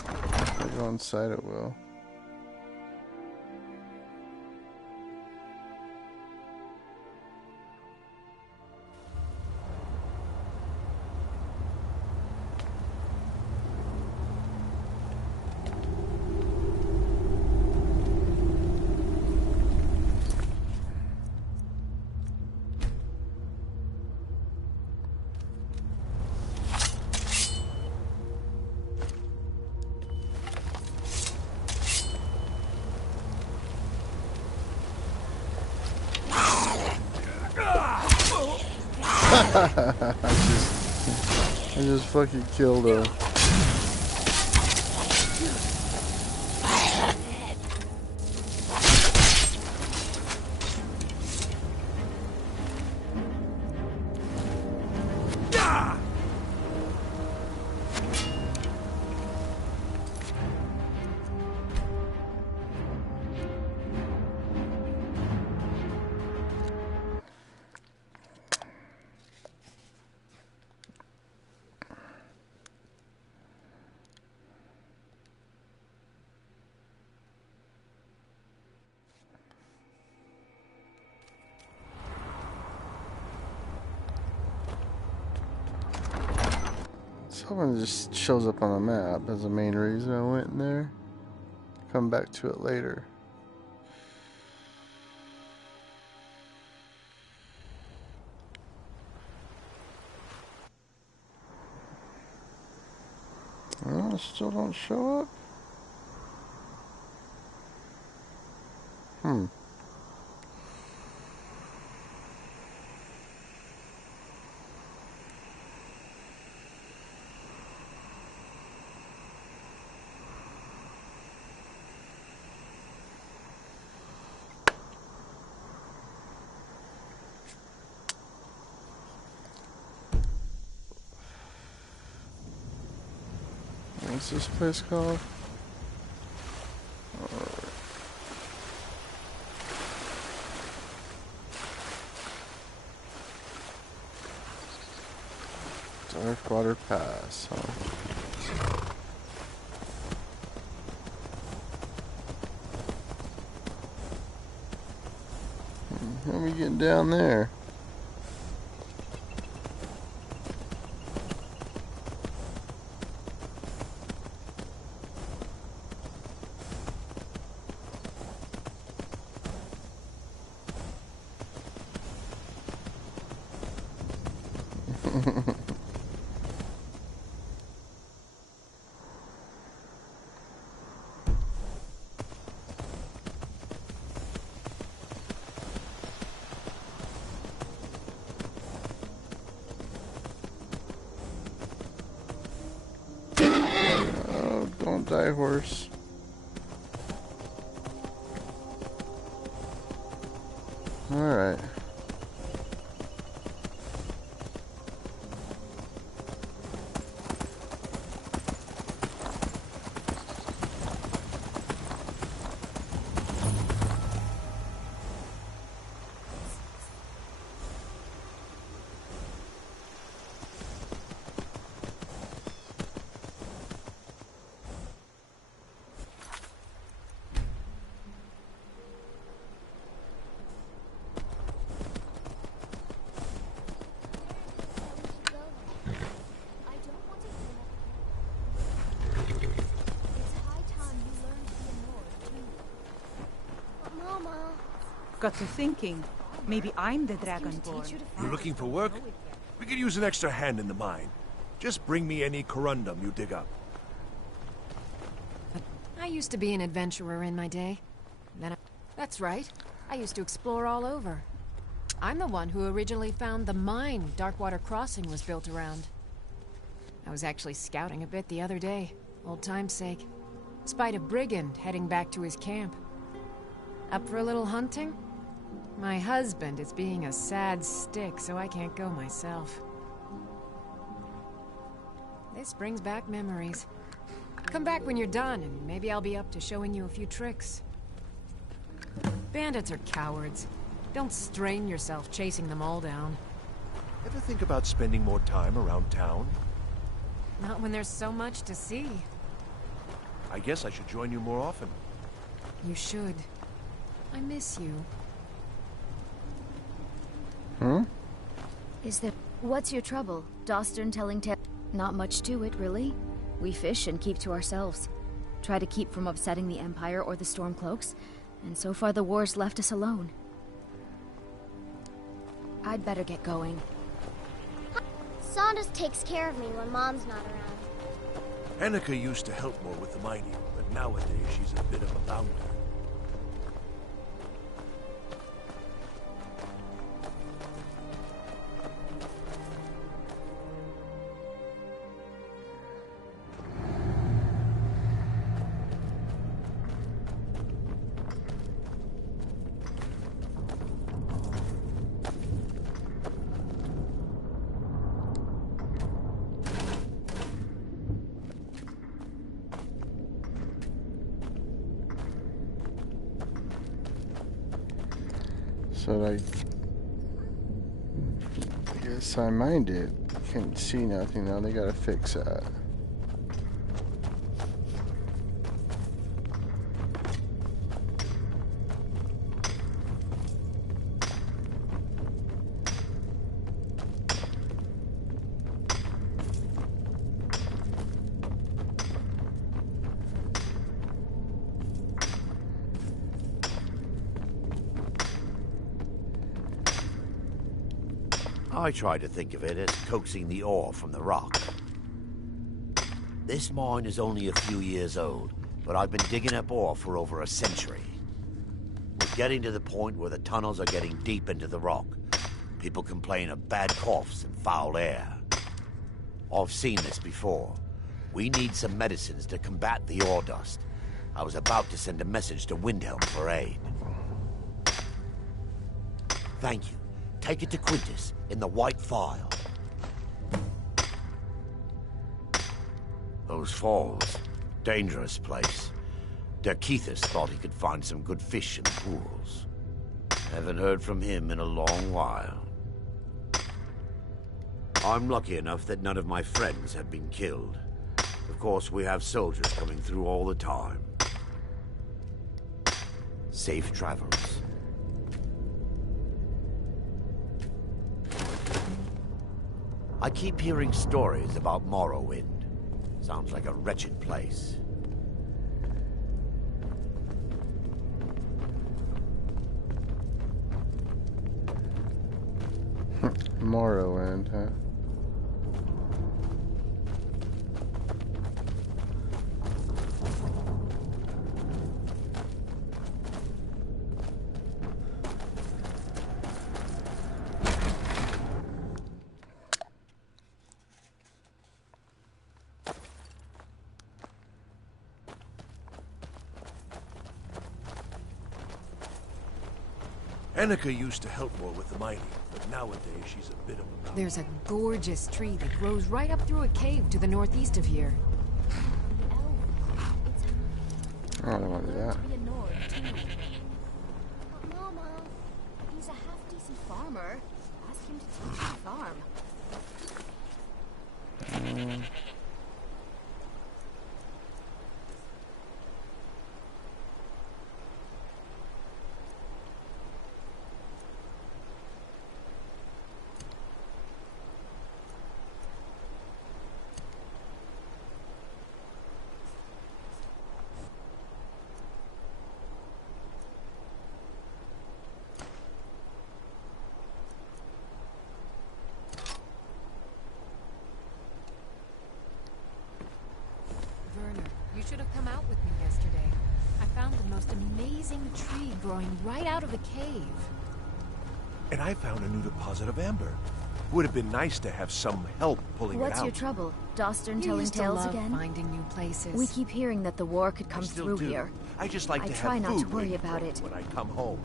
If I go inside, it will. I just fucking killed her. Someone just shows up on the map as the main reason I went in there. Come back to it later. Oh, still don't show up? What's this place called? Darkwater Pass, huh? How are we getting down there? Don't die, horse. Alright. Got to thinking, maybe I'm the Dragonborn. You're looking for work? We could use an extra hand in the mine. Just bring me any corundum you dig up. I used to be an adventurer in my day. That's right. I used to explore all over. I'm the one who originally found the mine Darkwater Crossing was built around. I was actually scouting a bit the other day, old time's sake. Spied a brigand heading back to his camp. Up for a little hunting? My husband is being a sad stick, so I can't go myself. This brings back memories. Come back when you're done, and maybe I'll be up to showing you a few tricks. Bandits are cowards. Don't strain yourself chasing them all down. Ever think about spending more time around town? Not when there's so much to see. I guess I should join you more often. You should. I miss you. Hmm? Is there... What's your trouble? Dostern telling tales? Not much to it, really. We fish and keep to ourselves. Try to keep from upsetting the Empire or the Stormcloaks, and so far the war's left us alone. I'd better get going. Saunders takes care of me when Mom's not around. Annika used to help more with the mining, but nowadays she's a bit of a bounder. So I guess I mind it. Can't see nothing now. They gotta fix that. I try to think of it as coaxing the ore from the rock. This mine is only a few years old, but I've been digging up ore for over a century. We're getting to the point where the tunnels are getting deep into the rock. People complain of bad coughs and foul air. I've seen this before. We need some medicines to combat the ore dust. I was about to send a message to Windhelm for aid. Thank you. Take it to Quintus in the White File. Those falls. Dangerous place. Derkeithus thought he could find some good fish in the pools. Haven't heard from him in a long while. I'm lucky enough that none of my friends have been killed. Of course, we have soldiers coming through all the time. Safe travels. I keep hearing stories about Morrowind. Sounds like a wretched place. Morrowind, huh? Annika used to help more with the mining, but nowadays she's a bit of a... There's a gorgeous tree that grows right up through a cave to the northeast of here. I don't want to do that. But Mama, he's a half-decent farmer. Ask him to teach you to farm. You should have come out with me yesterday. I found the most amazing tree growing right out of a cave. And I found a new deposit of amber. Would have been nice to have some help pulling it out. What's your trouble? Dostern You telling used to tales love again? finding new places. We keep hearing that the war could come Still through do. here. I just like to try have not food to worry waiting about for me it. when I come home.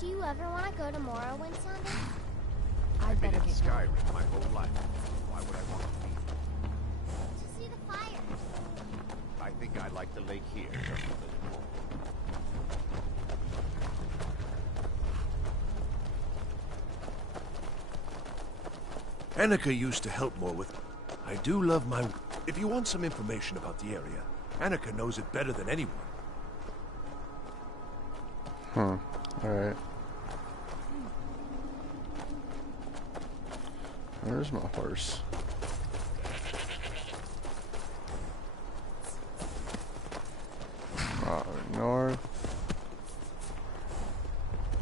Do you ever want to go to Morrowind someday? I've been in Skyrim my whole life. Why would I want to leave? To see the fire. I think I like the lake here just a little more. Annika used to help more with... I do love my... If you want some information about the area, Annika knows it better than anyone. Alright. Where's my horse? North.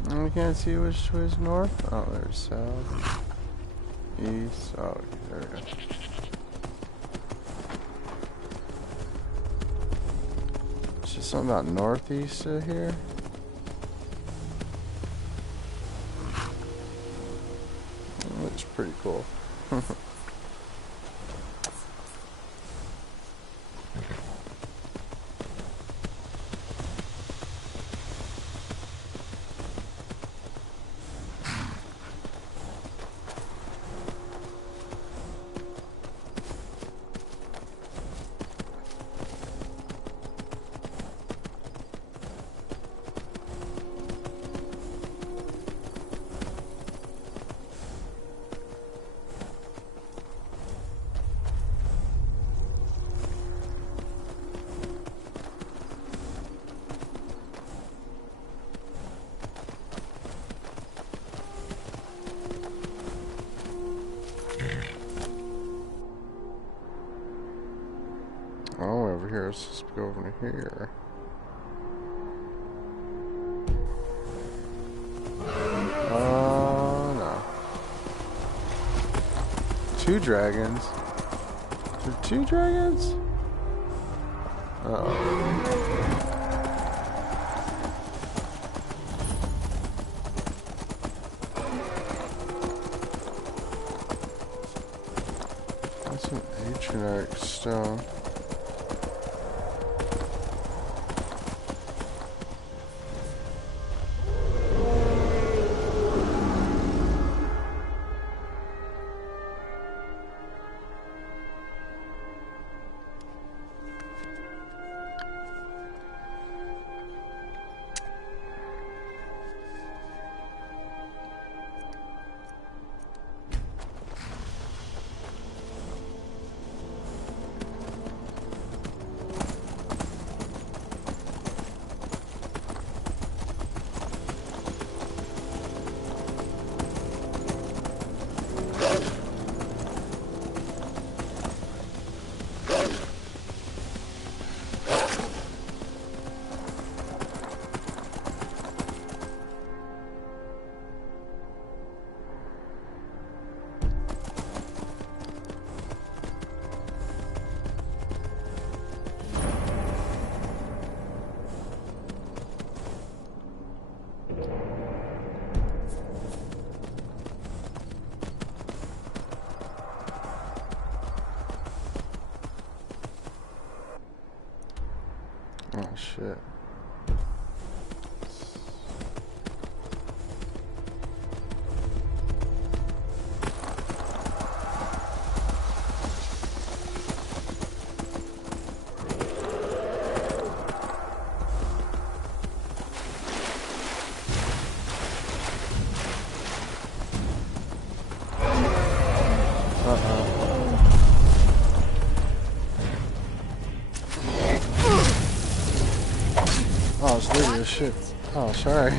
I can't see which way is north. Oh, there's south. East. Oh, there we go. It's just something about northeast of here. It looks pretty cool. Oh, over here. Let's just go over here. Oh, no. 2 dragons. Is there 2 dragons? Uh-oh. That's an ancient stone. Oh, shit. Oh, it's literally a shit. Oh, sorry.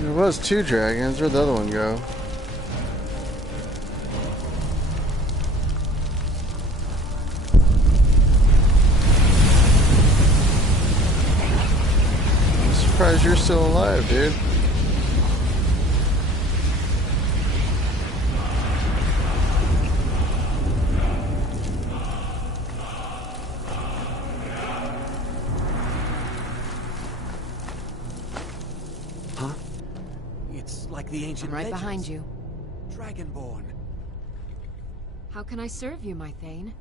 There was 2 dragons. Where'd the other one go? I'm surprised you're still alive, dude. The ancient I'm right legends. behind you. Dragonborn. How can I serve you, my Thane?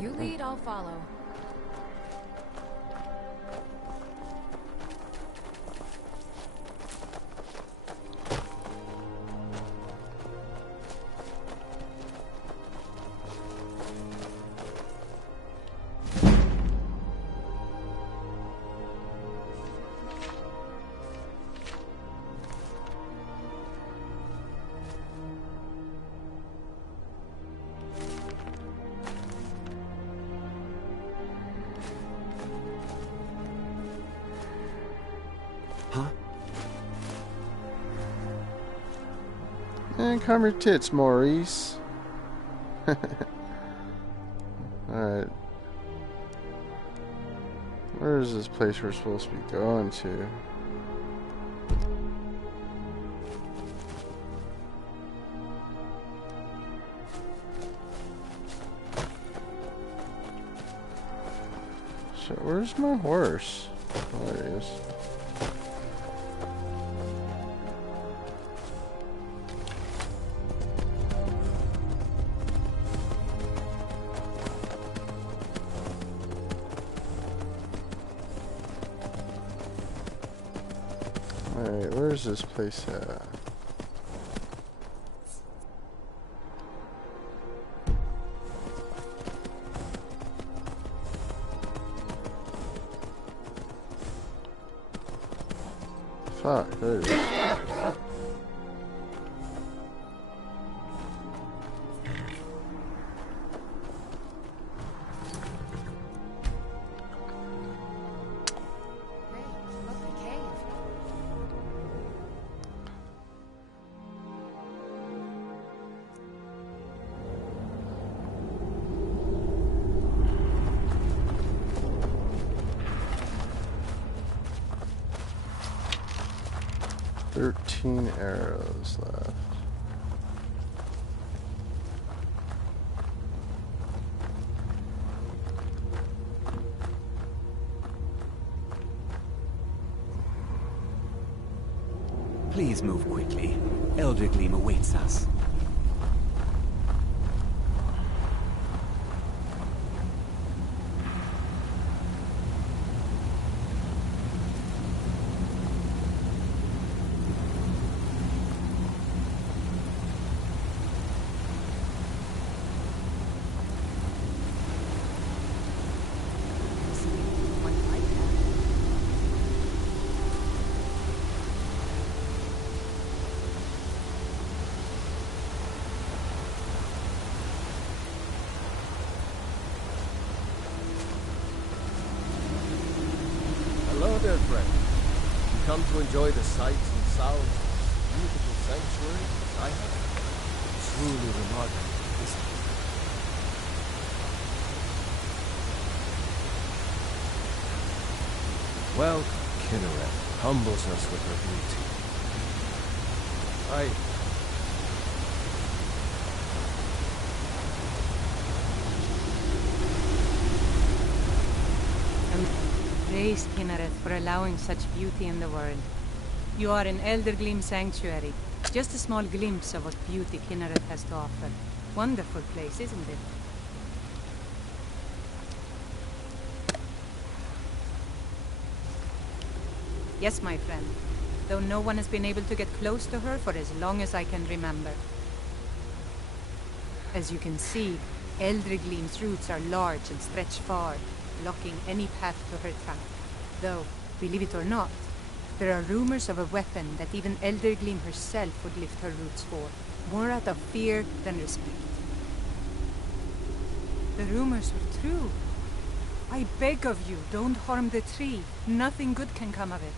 You lead, I'll follow. Man, calm your tits, Maurice. Alright. Where is this place we're supposed to be going to? So, where's my horse? Oh, there he is. Alright, where's this place at? Fuck, there it is. Arrows left. Please move quickly. Elder Gleam awaits us. Hello there, friend. You come to enjoy the sights and sounds of this beautiful sanctuary as I have? Truly remarkable, isn't it? Welcome, Kinneret humbles us with her beauty. Praise Kinneret for allowing such beauty in the world. You are in Elder Gleam Sanctuary. Just a small glimpse of what beauty Kinneret has to offer. Wonderful place, isn't it? Yes, my friend. Though no one has been able to get close to her for as long as I can remember. As you can see, Elder Gleam's roots are large and stretch far, blocking any path to her trunk. Though, believe it or not, there are rumors of a weapon that even Elder Gleam herself would lift her roots for, more out of fear than respect. The rumors were true. I beg of you, don't harm the tree. Nothing good can come of it.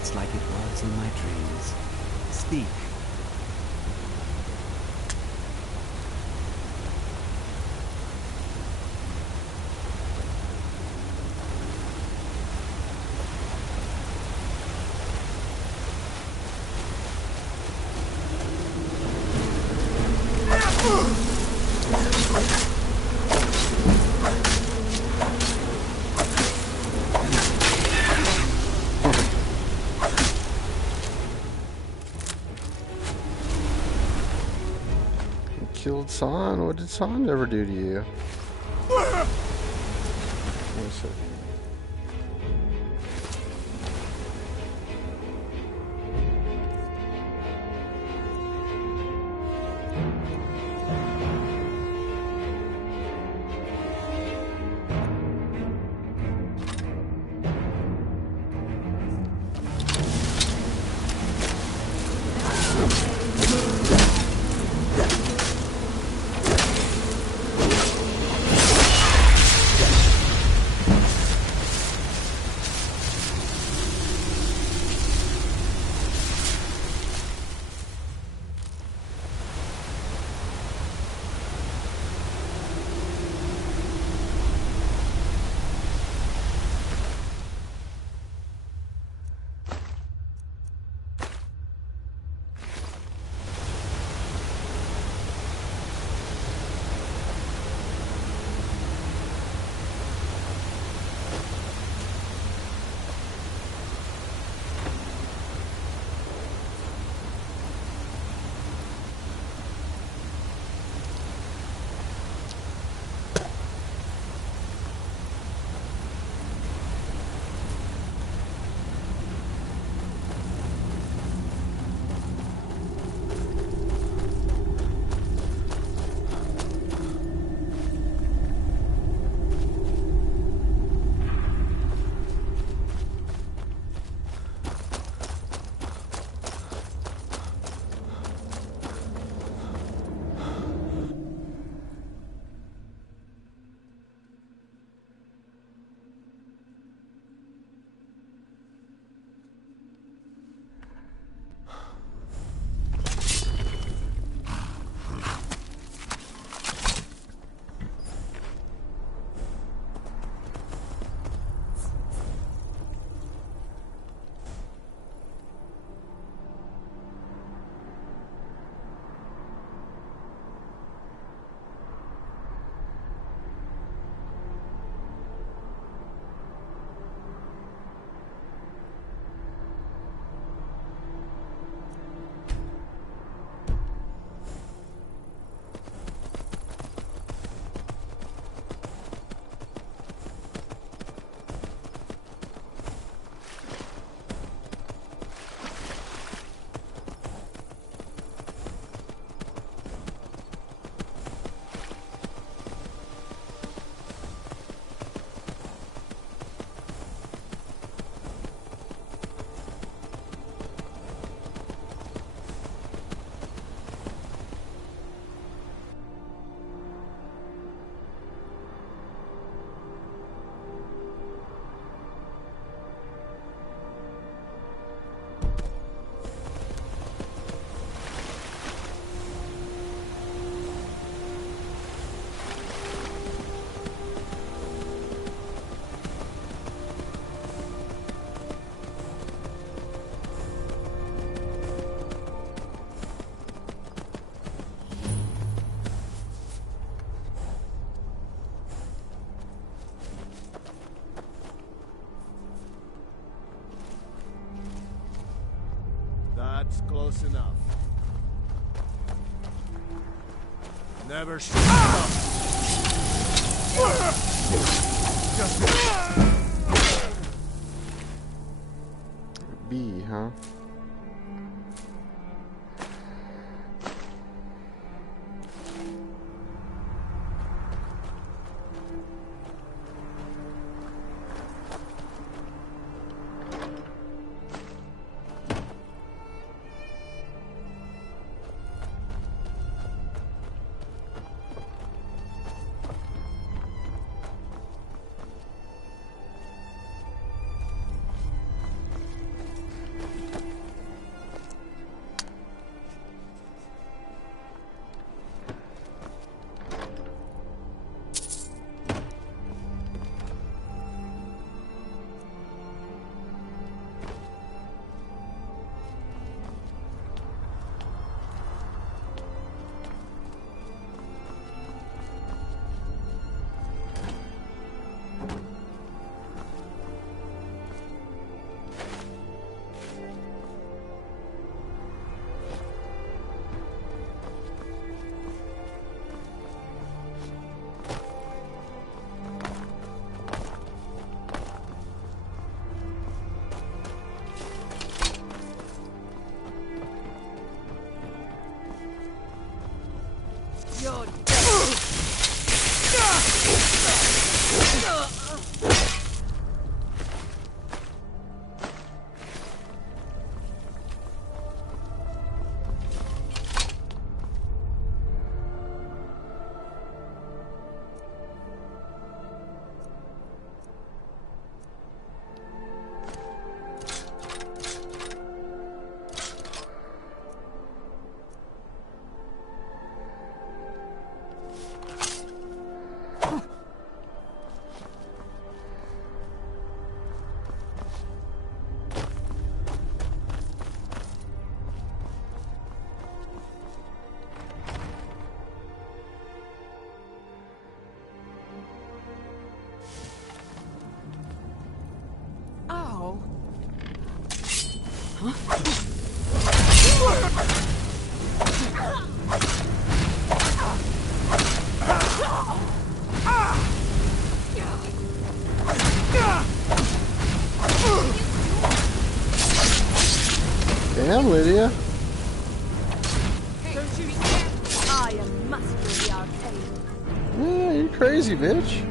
It's like it was in my dreams. Speak. Killed San? What did San ever do to you? Wait a second. That's close enough. Never shoot. B, huh? Damn, Lydia. I am master the arcane. Yeah, you're crazy, bitch.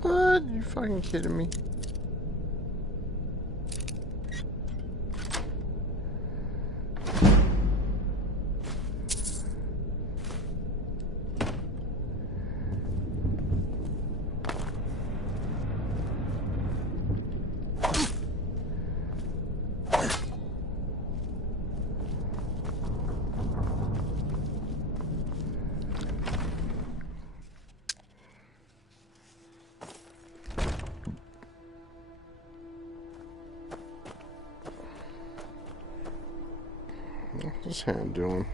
What? You fucking kidding me? What's his hand doing?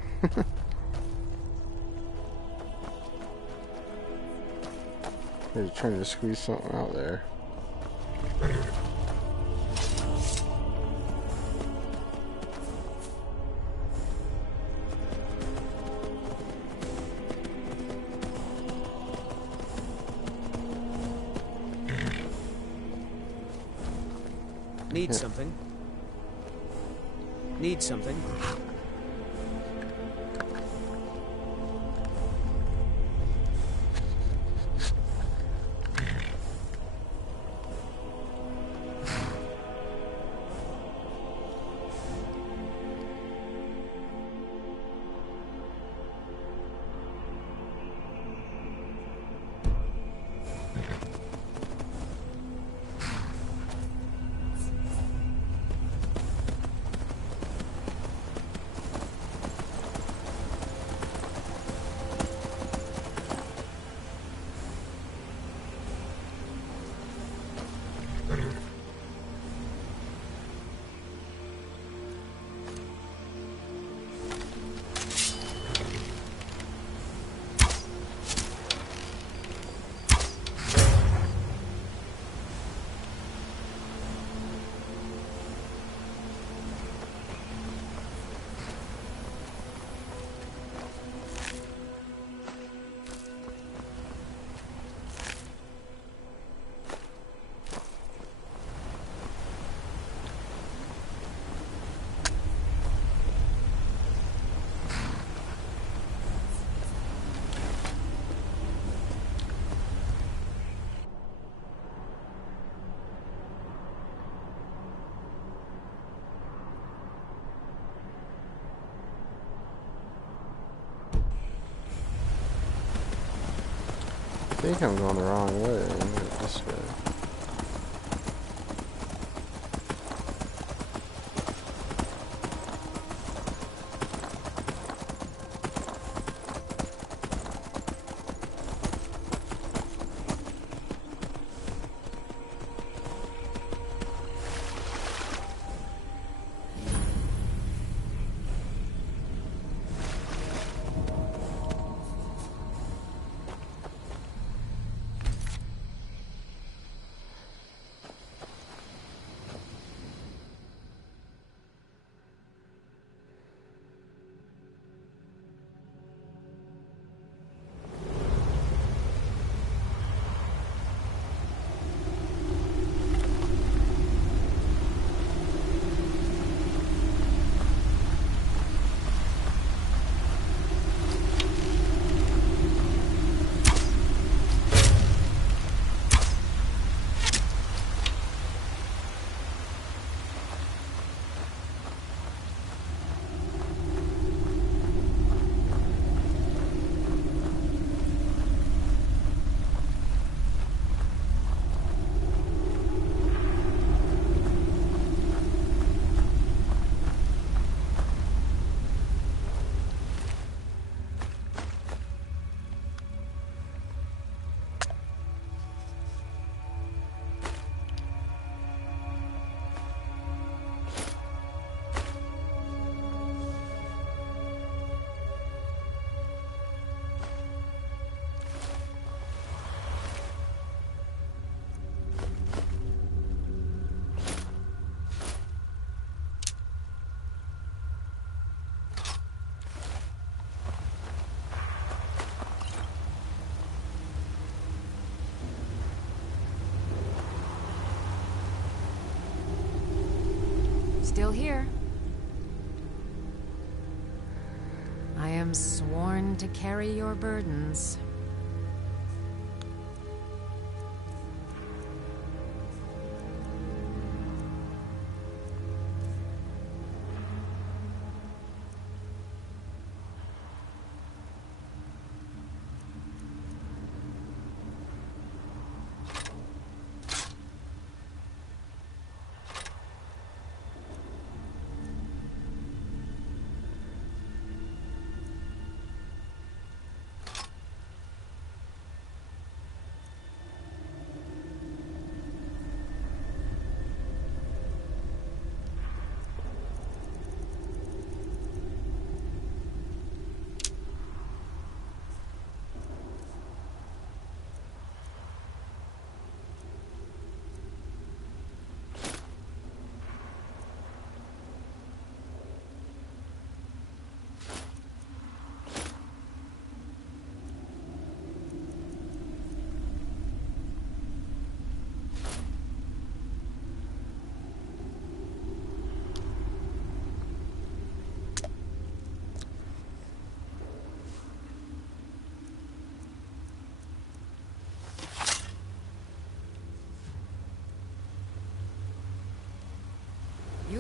He's trying to squeeze something out there. Need something? Need something? I think I'm going the wrong way. I'm going this way. Still here. I am sworn to carry your burdens.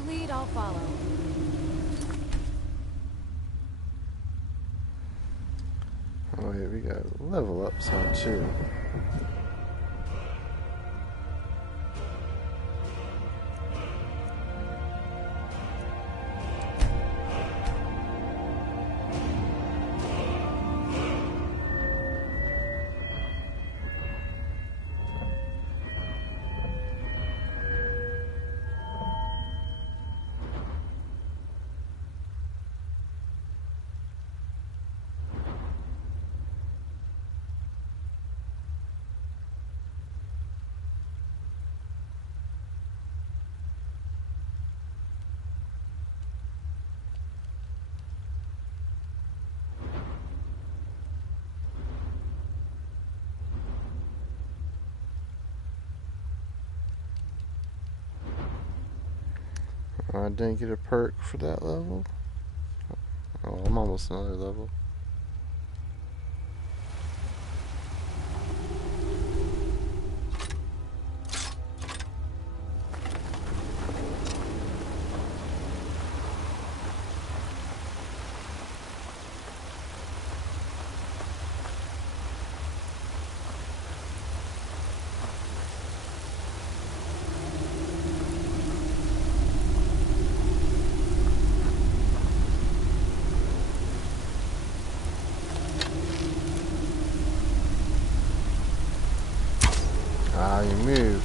lead, I'll follow. Oh, here we got level ups on too. I didn't get a perk for that level. Oh, I'm almost another level. Ah, you moved.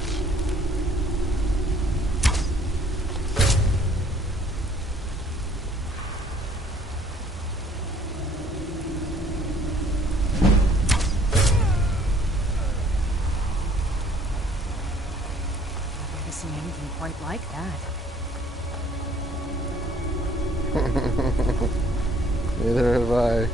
I've never seen anything quite like that. Neither have I.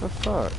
What the fuck?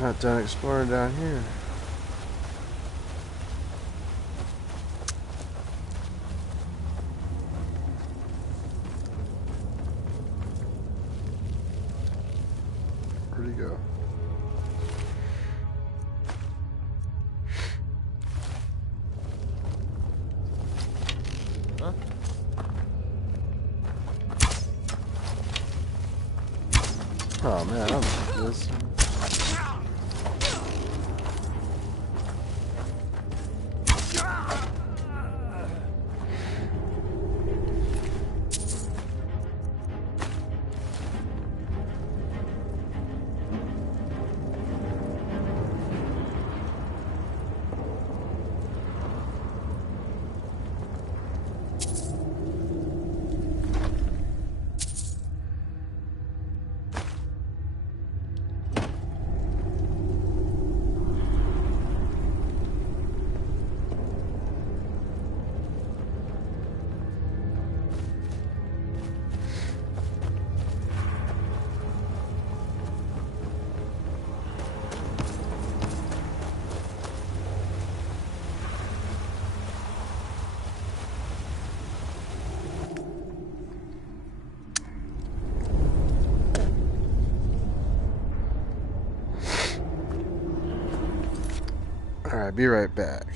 Not done exploring down here. Where'd he go? Huh? Oh man, I don't like this. Alright, be right back.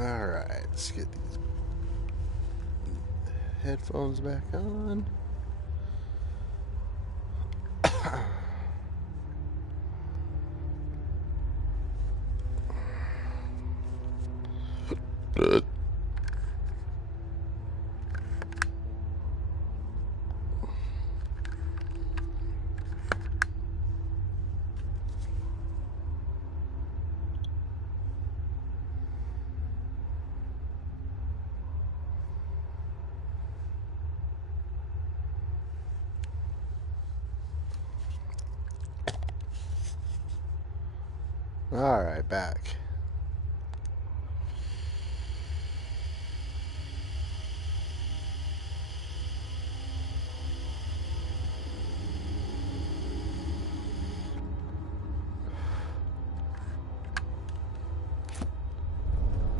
Alright, let's get these headphones back on. Alright, back.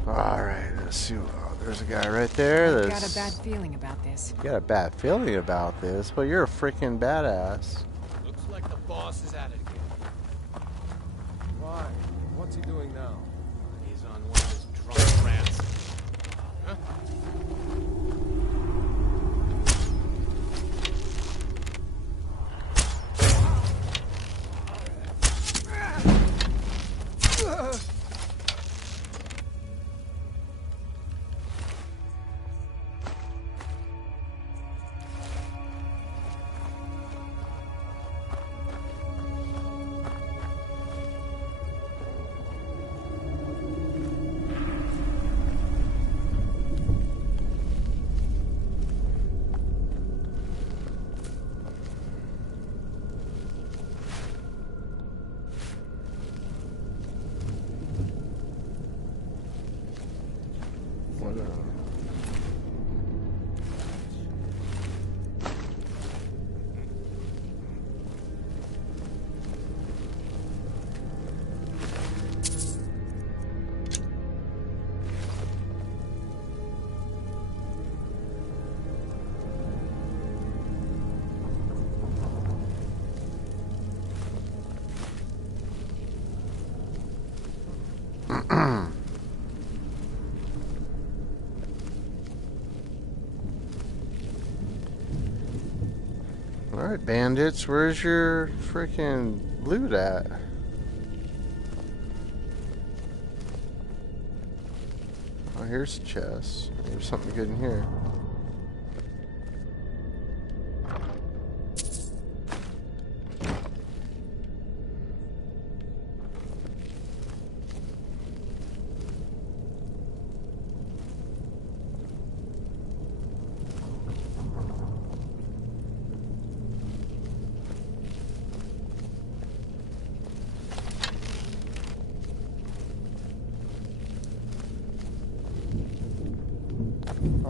Alright, let's see. Oh, there's a guy right there. I've got a bad feeling about this. You got a bad feeling about this? Well, you're a freaking badass. Looks like the boss is at it again. Why? What What's he doing now? He's on one of his drunk rants. Huh? Alright, bandits, where's your freaking loot at? Oh, here's a chest. There's something good in here.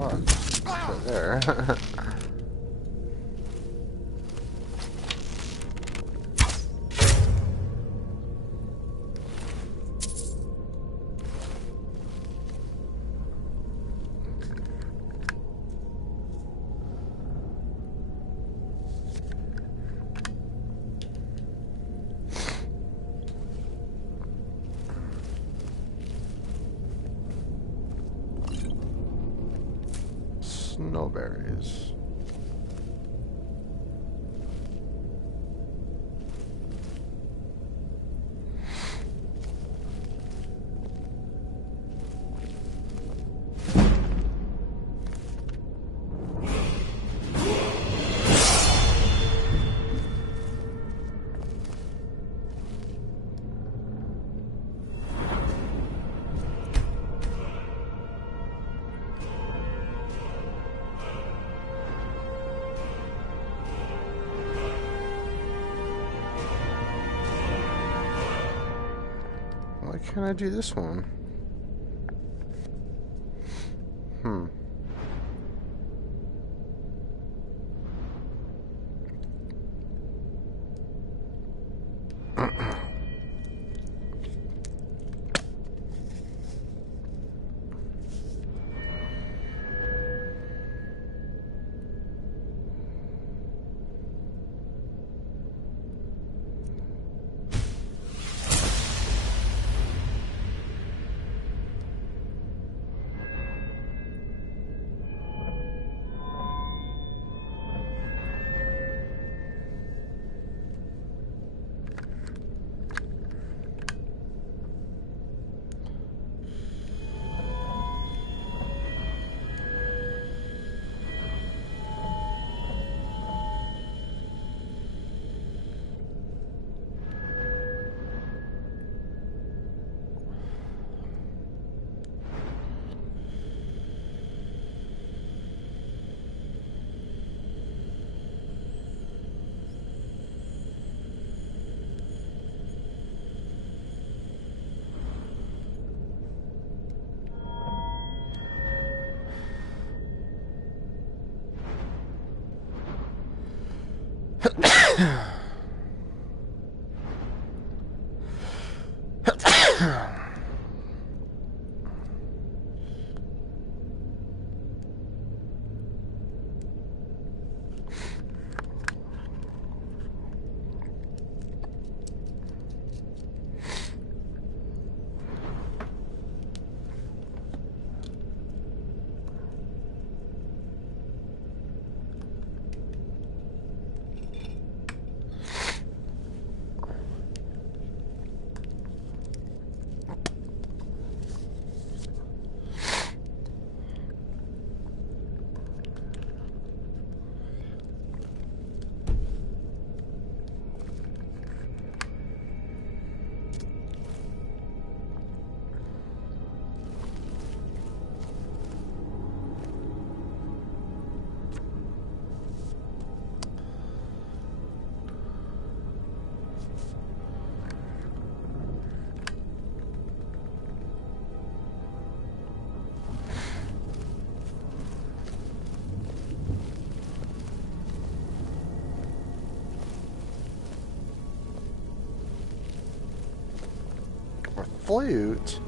Oh, it's right there. Snowberries. Why can't I do this one? flute.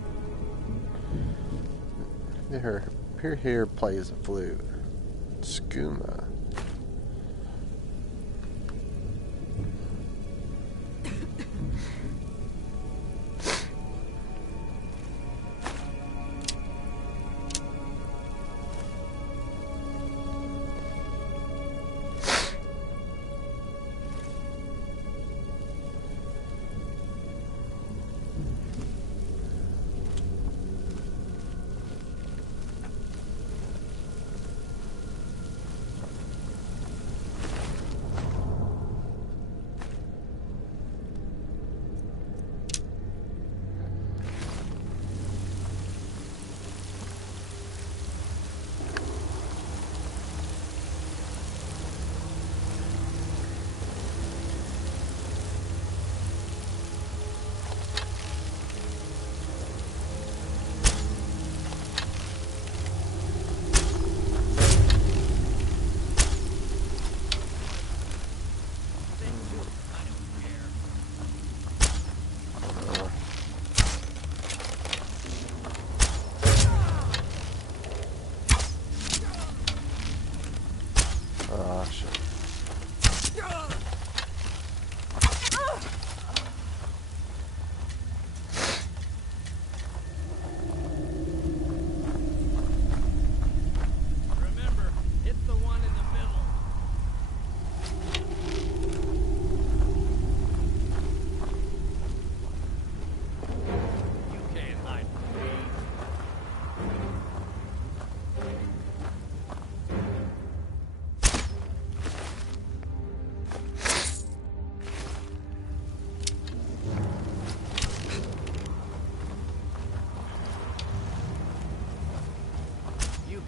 Here plays a flute. Skooma.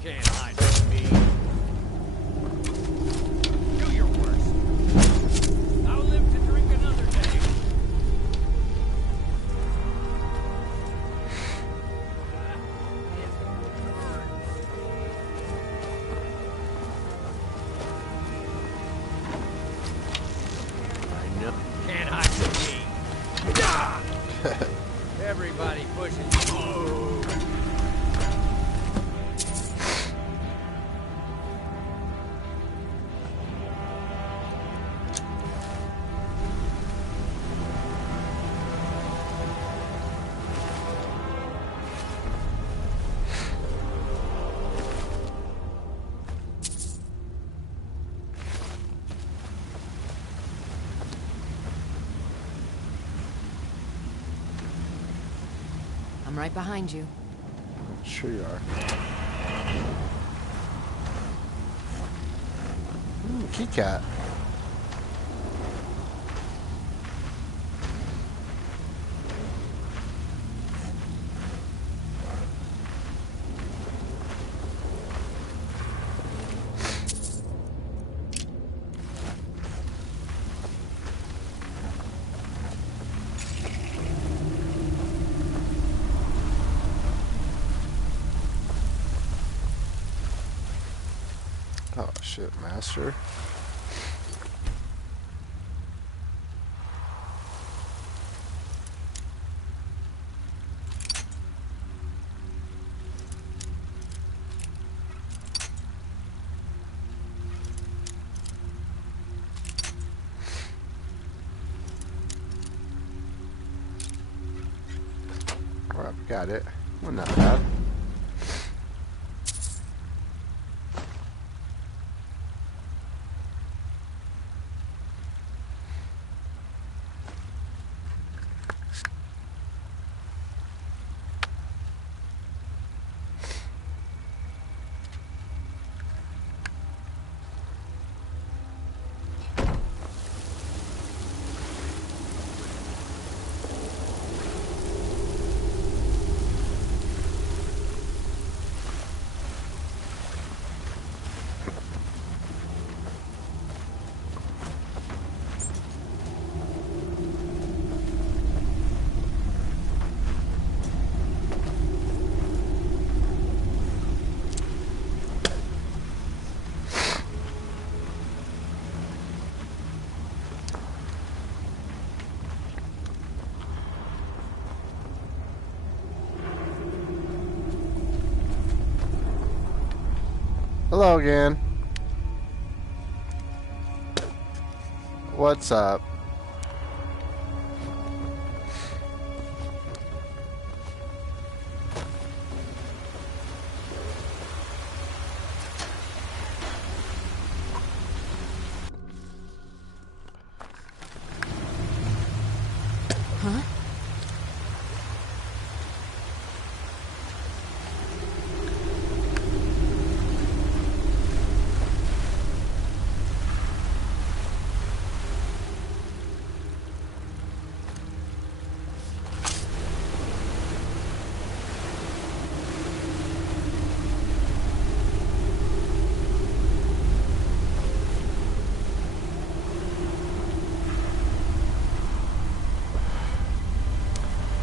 Can't hide from me. Do your worst. I'll live to drink another day. I know. Can't hide from me. Everybody pushes. I'm right behind you. Sure you are. Ooh, key cat. Oh shit, master. Alright, we got it. Well, not bad. Hello again. What's up? Huh?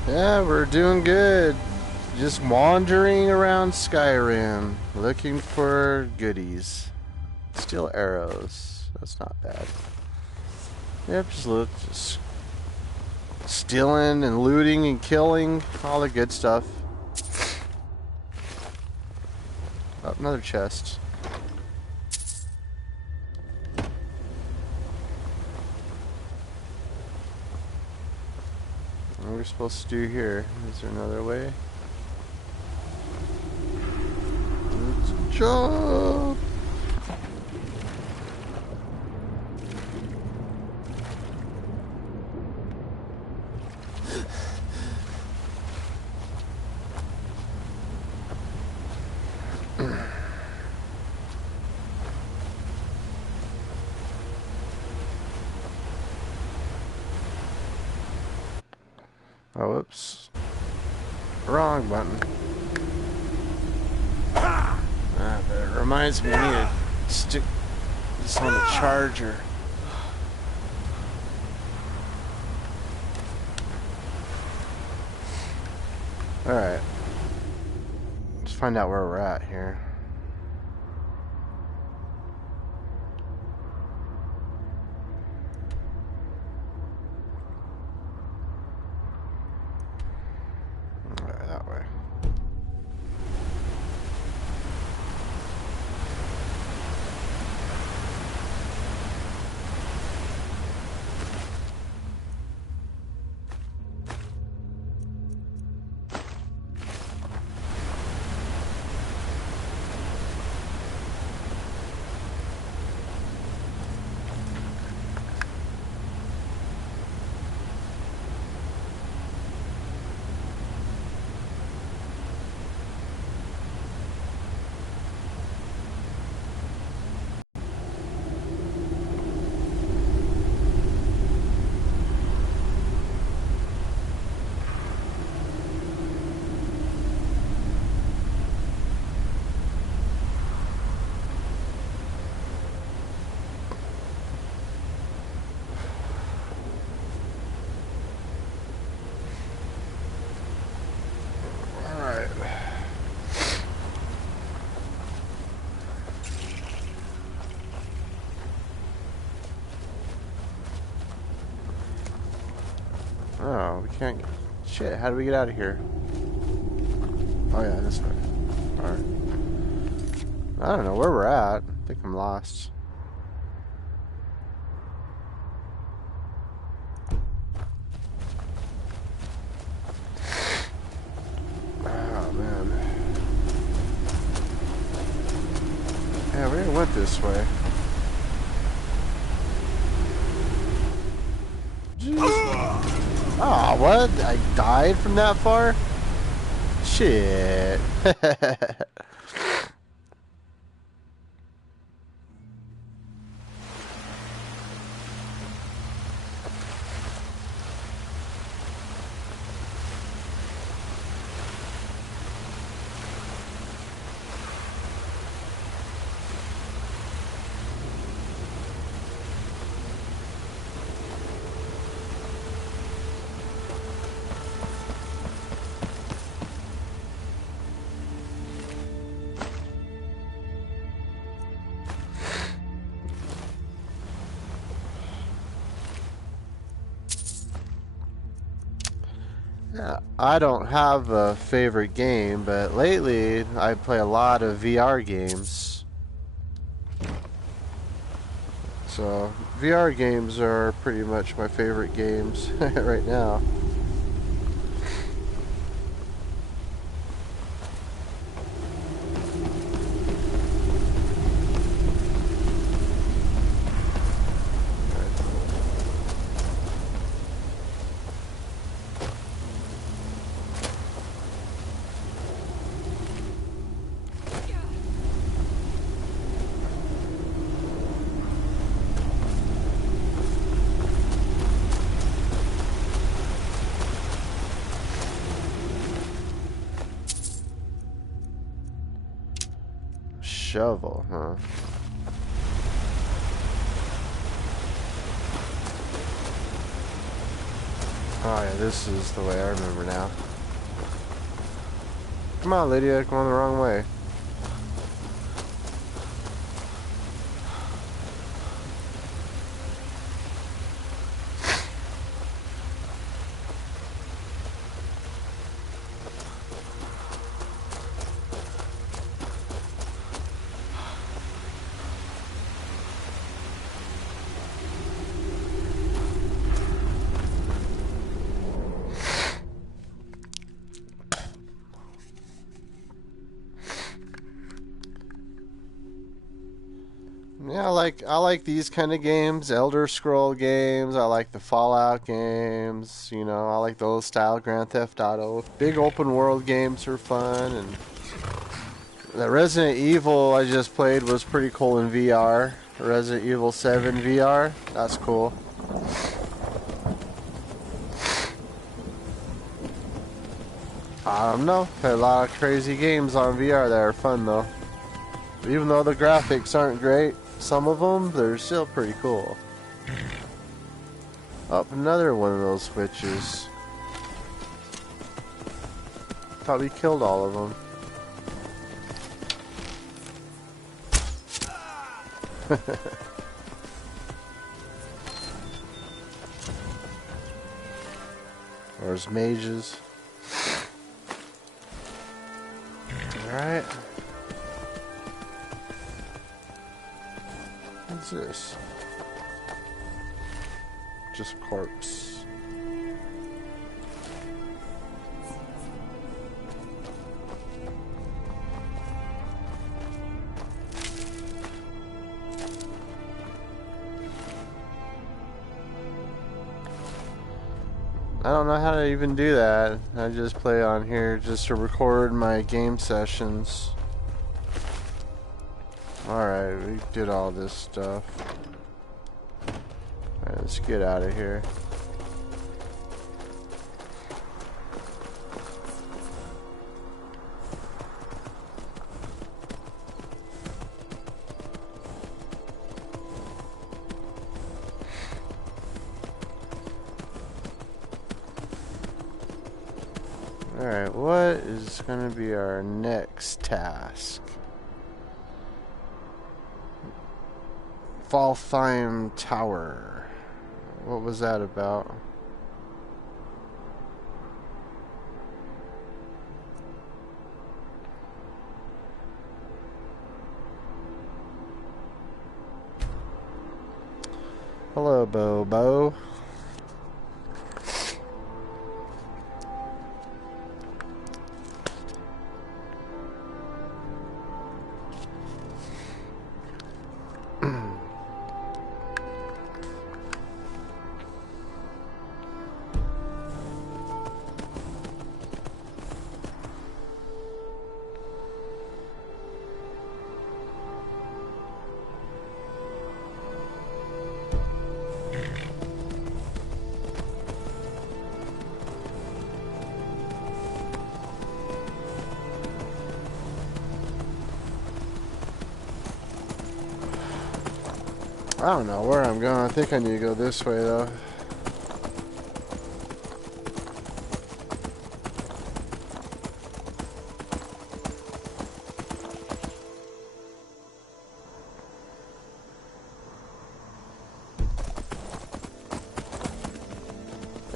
Yeah, we're doing good. Just wandering around Skyrim, looking for goodies. Steel arrows. That's not bad. Yep, just stealing and looting and killing. All the good stuff. Oh, another chest. What are we supposed to do here? Is there another way? Let's jump! Oh, whoops. Wrong button. But it reminds me I need to stick this on the charger. Alright. Let's find out where we're at here. That way. Oh, we can't. Shit, how do we get out of here? Oh, yeah, this way. Alright. I don't know where we're at. I think I'm lost. Oh, man. Yeah, we already went this way. Ah, what? I died from that far? Shit. I don't have a favorite game, but lately I play a lot of VR games. So VR games are pretty much my favorite games right now. Shovel, huh? Oh yeah, this is the way I remember now. Come on, Lydia, come on the wrong way. Yeah, I like these kind of games, Elder Scroll games. I like the Fallout games. You know, I like those style, Grand Theft Auto. Big open world games are fun, and the Resident Evil I just played was pretty cool in VR. Resident Evil 7 VR, that's cool. I don't know, there are a lot of crazy games on VR that are fun though. Even though the graphics aren't great, some of them, they're still pretty cool. Oh, another one of those switches. Thought we killed all of them. There's mages. Alright. What's this? Just corpse. I don't know how to even do that. I just play on here just to record my game sessions. Alright, we did all this stuff. Alright, let's get out of here. Alright, what is going to be our next task? Faltheim Tower. What was that about? Hello, Bobo. I don't know where I'm going. I think I need to go this way, though.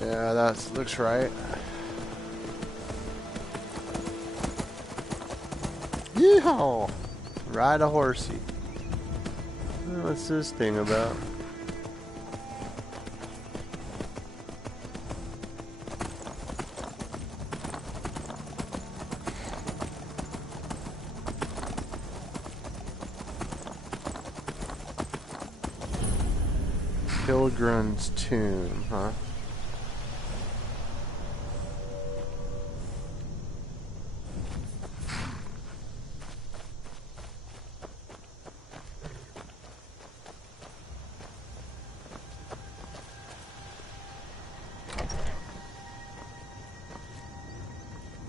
Yeah, that looks right. Yeehaw! Ride a horsey. What's this thing about? Pilgrim's Tomb, huh?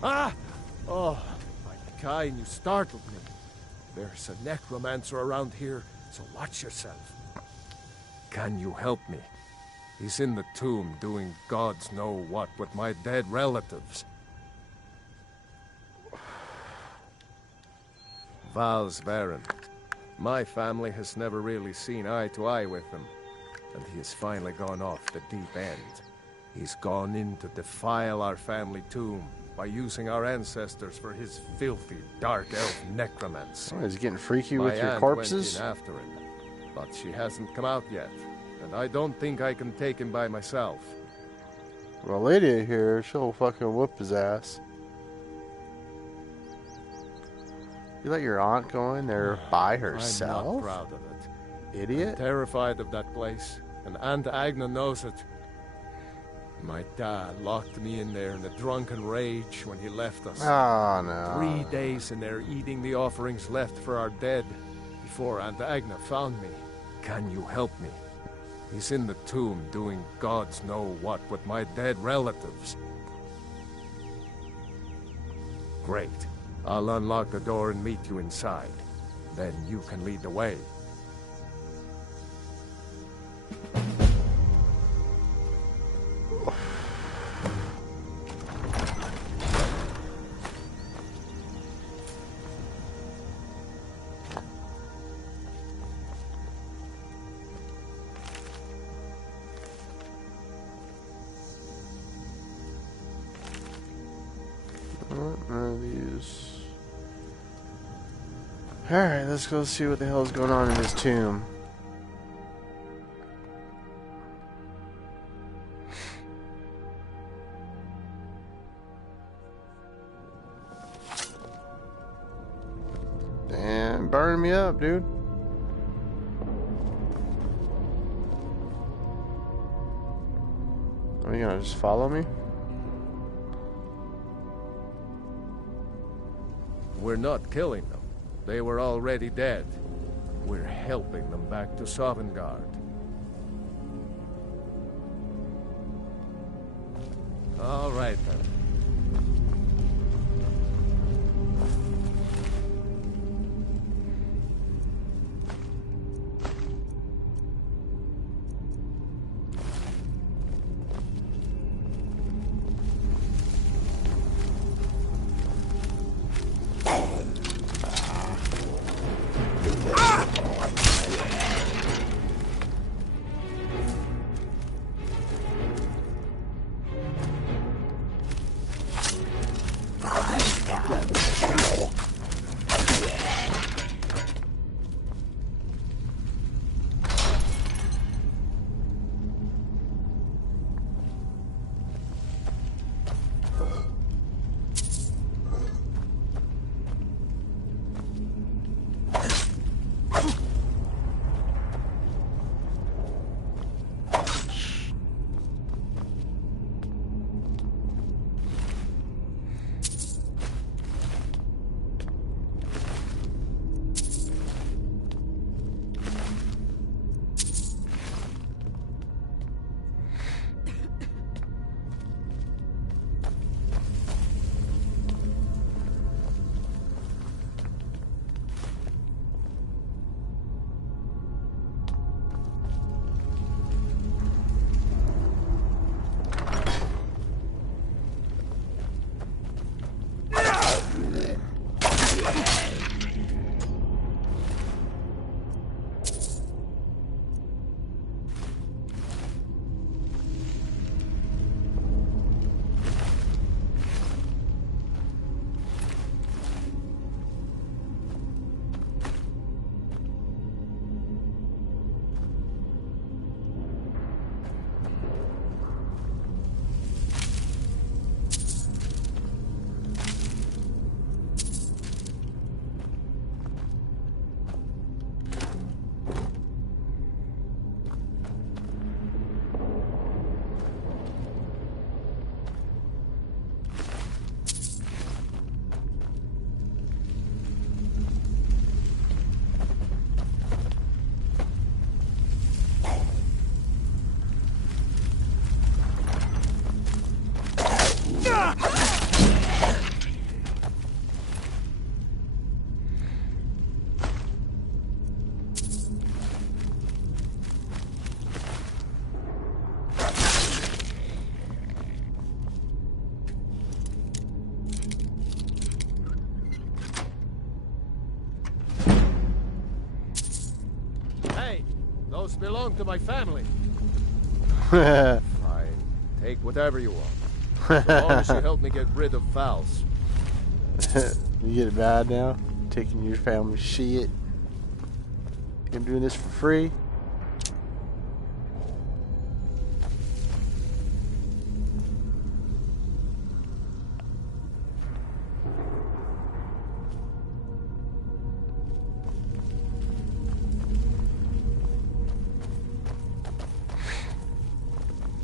Ah! Oh, my kind, you startled me. There's a necromancer around here, so watch yourself. Can you help me? He's in the tomb doing gods know what with my dead relatives. Val's Baron. My family has never really seen eye to eye with him, and he has finally gone off the deep end. He's gone in to defile our family tomb by using our ancestors for his filthy, dark elf necromancy. Oh, he's getting freaky with My your aunt corpses? went in after him, but she hasn't come out yet, and I don't think I can take him by myself. Well, Lydia here, she'll fucking whoop his ass. You let your aunt go in there by herself? I'm not proud of it. Idiot. I'm terrified of that place, and Aunt Agna knows it. My dad locked me in there in a drunken rage when he left us. Oh, no. 3 days in there eating the offerings left for our dead before Aunt Agna found me. Can you help me? He's in the tomb doing gods know what with my dead relatives. Great. I'll unlock the door and meet you inside. Then you can lead the way. None of these. Alright, let's go see what the hell is going on in this tomb. Damn, burning me up, dude. Are you gonna just follow me? We're not killing them. They were already dead. We're helping them back to Sovngarde. All right, then. house belong to my family. Fine. Take whatever you want. So long as you help me get rid of Fowls. You get mad now? Taking your family shit. I'm doing this for free.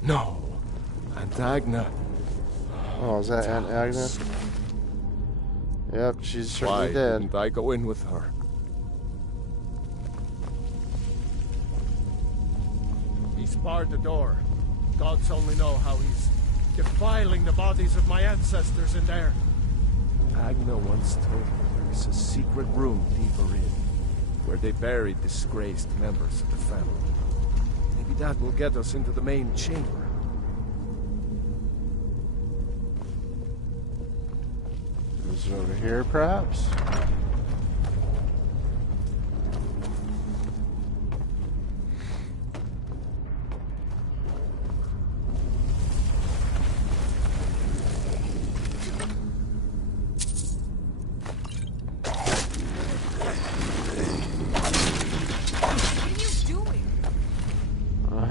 No. Aunt Agna. Oh, is that Aunt Agna? Yep, she's certainly Why dead. didn't I go in with her? He's barred the door. Gods only know how he's defiling the bodies of my ancestors in there. Agna once told me there's a secret room deeper in, where they buried disgraced members of the family. Maybe that will get us into the main chamber. Is it over here, perhaps?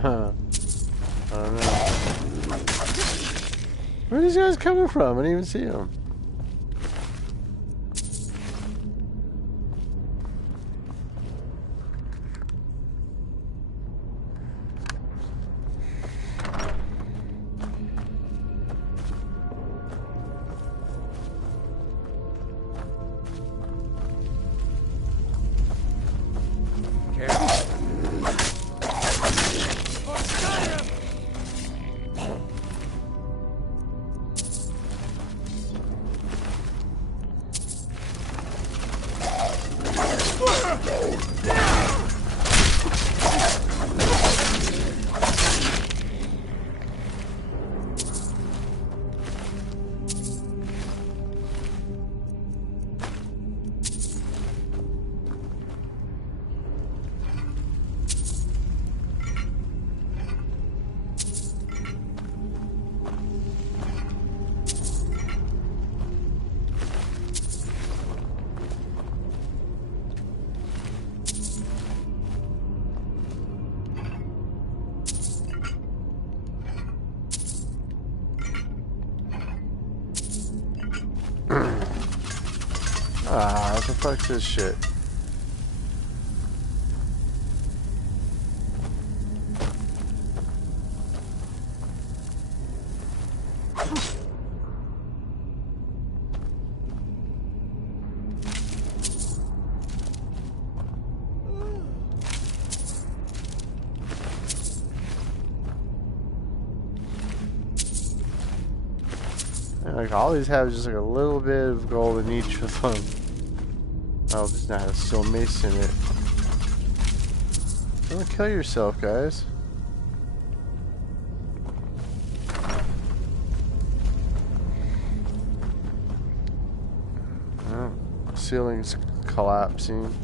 I don't know. Where are these guys coming from? I didn't even see them. Ah, what the fuck's this shit? Yeah, like all these have just like a little bit of gold in each of them. Oh, there's not a steel mace in it. Don't kill yourself, guys. Oh, ceiling's collapsing.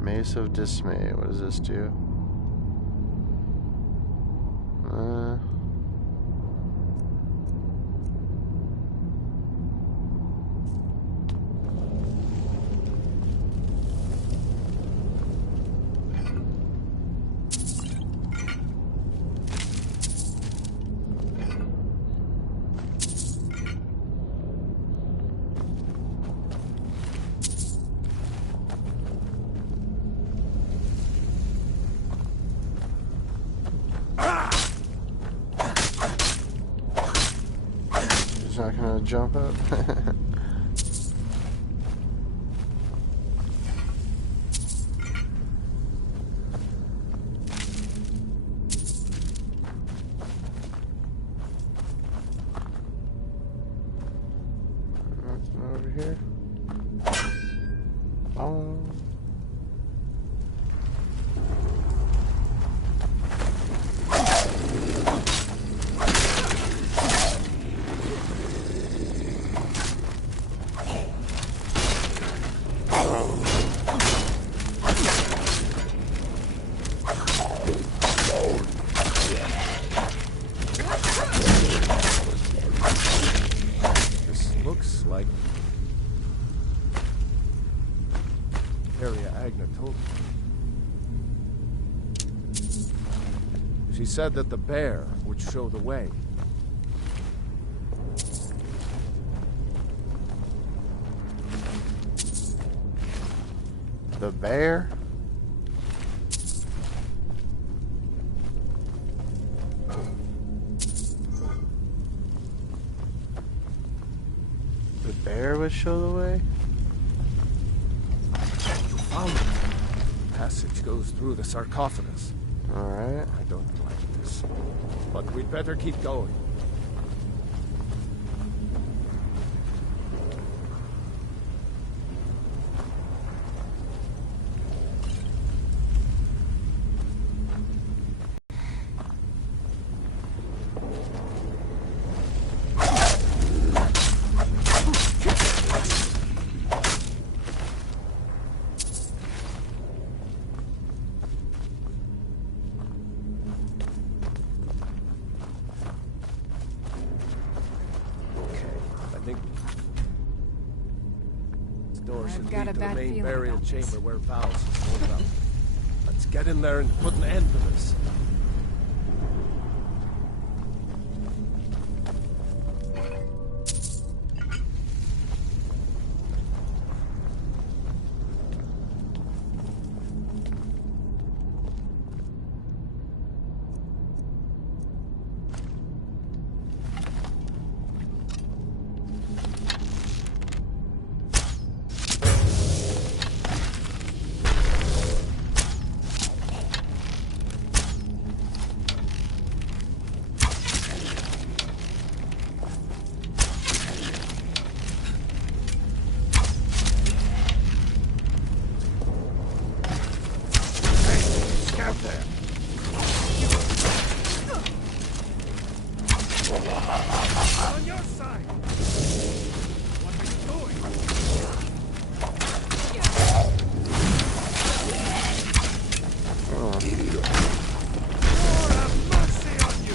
Mace of Dismay. What does this do? jump up. Over here. Oh. This looks like area Agna told me. She said that the bear would show the way. The bear? The bear would show the way? You found it. The passage goes through the sarcophagus. Alright. I don't like this. But we'd better keep going. Door should got lead a to the bad main feeling burial about this. chamber where Val's is pulled up. Let's get in there and put an end to this. On your side! What are you doing? Lord have mercy on you!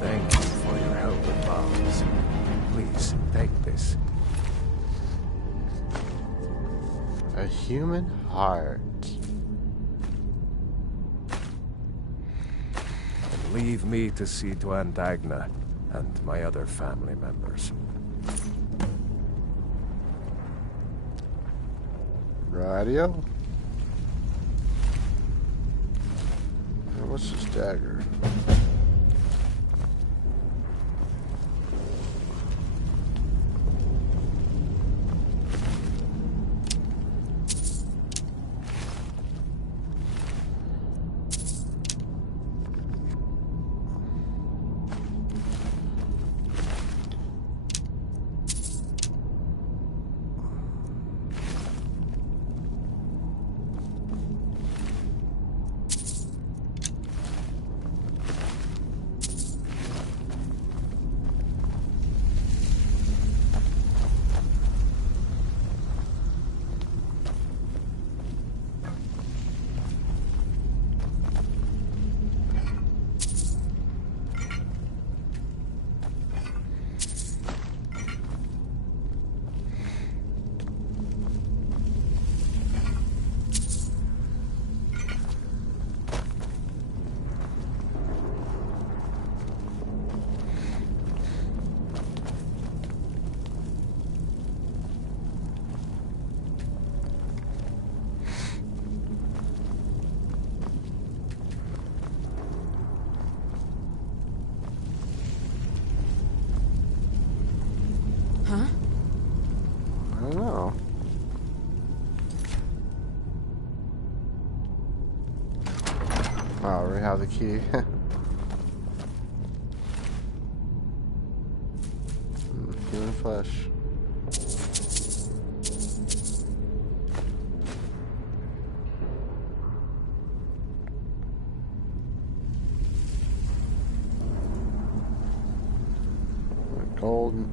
Thank you for your help with Val's. Please, take this. A human heart. And leave me to see to Aunt Agna and my other family members. Radio. What's this dagger? Huh? I don't know. Oh, we have the key. Human flesh. Gold.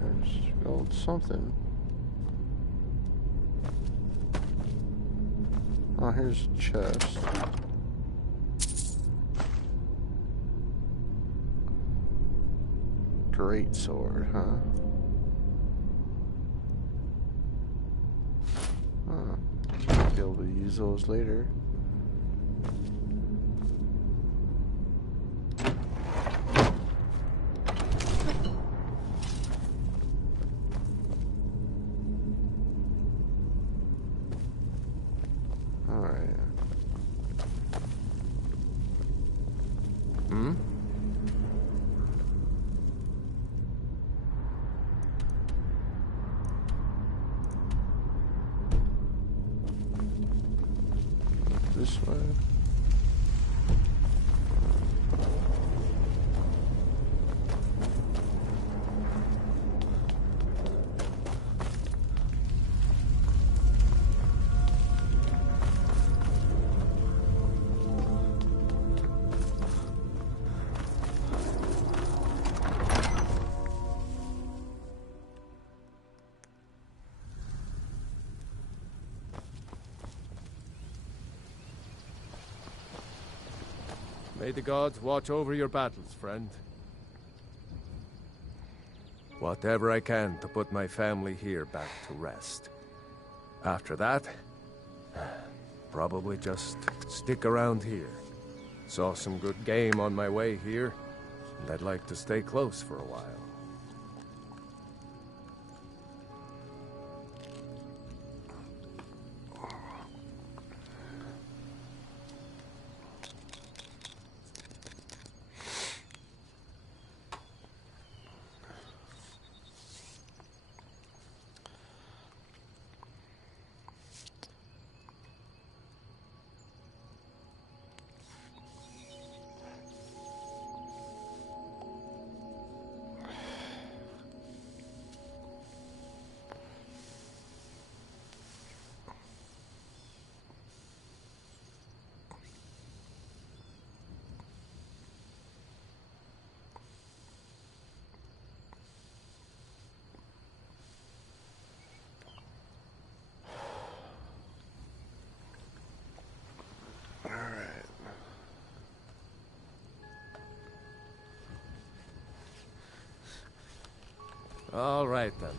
There's gold something. Oh, here's a chest. Great sword, huh? Huh. Be able to use those later. This way. May the gods watch over your battles, friend. Whatever I can to put my family here back to rest. After that, probably just stick around here. Saw some good game on my way here, and I'd like to stay close for a while. All right, then.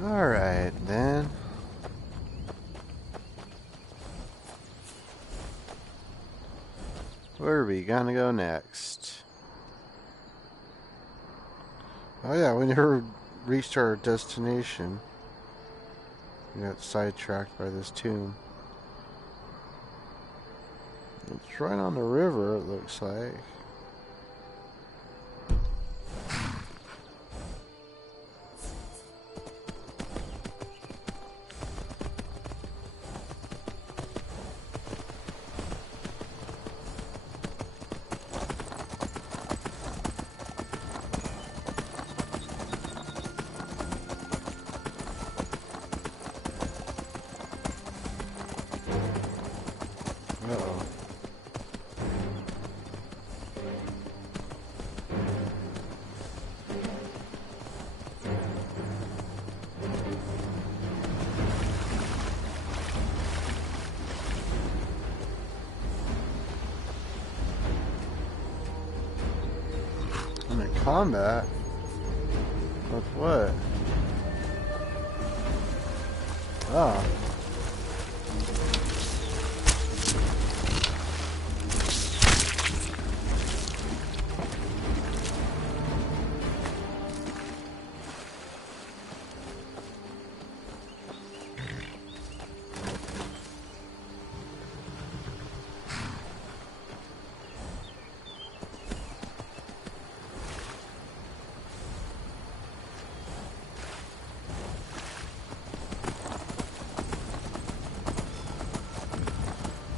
Alright, then. Where are we gonna go next? Oh yeah, we never reached our destination. We got sidetracked by this tomb. It's right on the river, it looks like. combat? With what? Oh.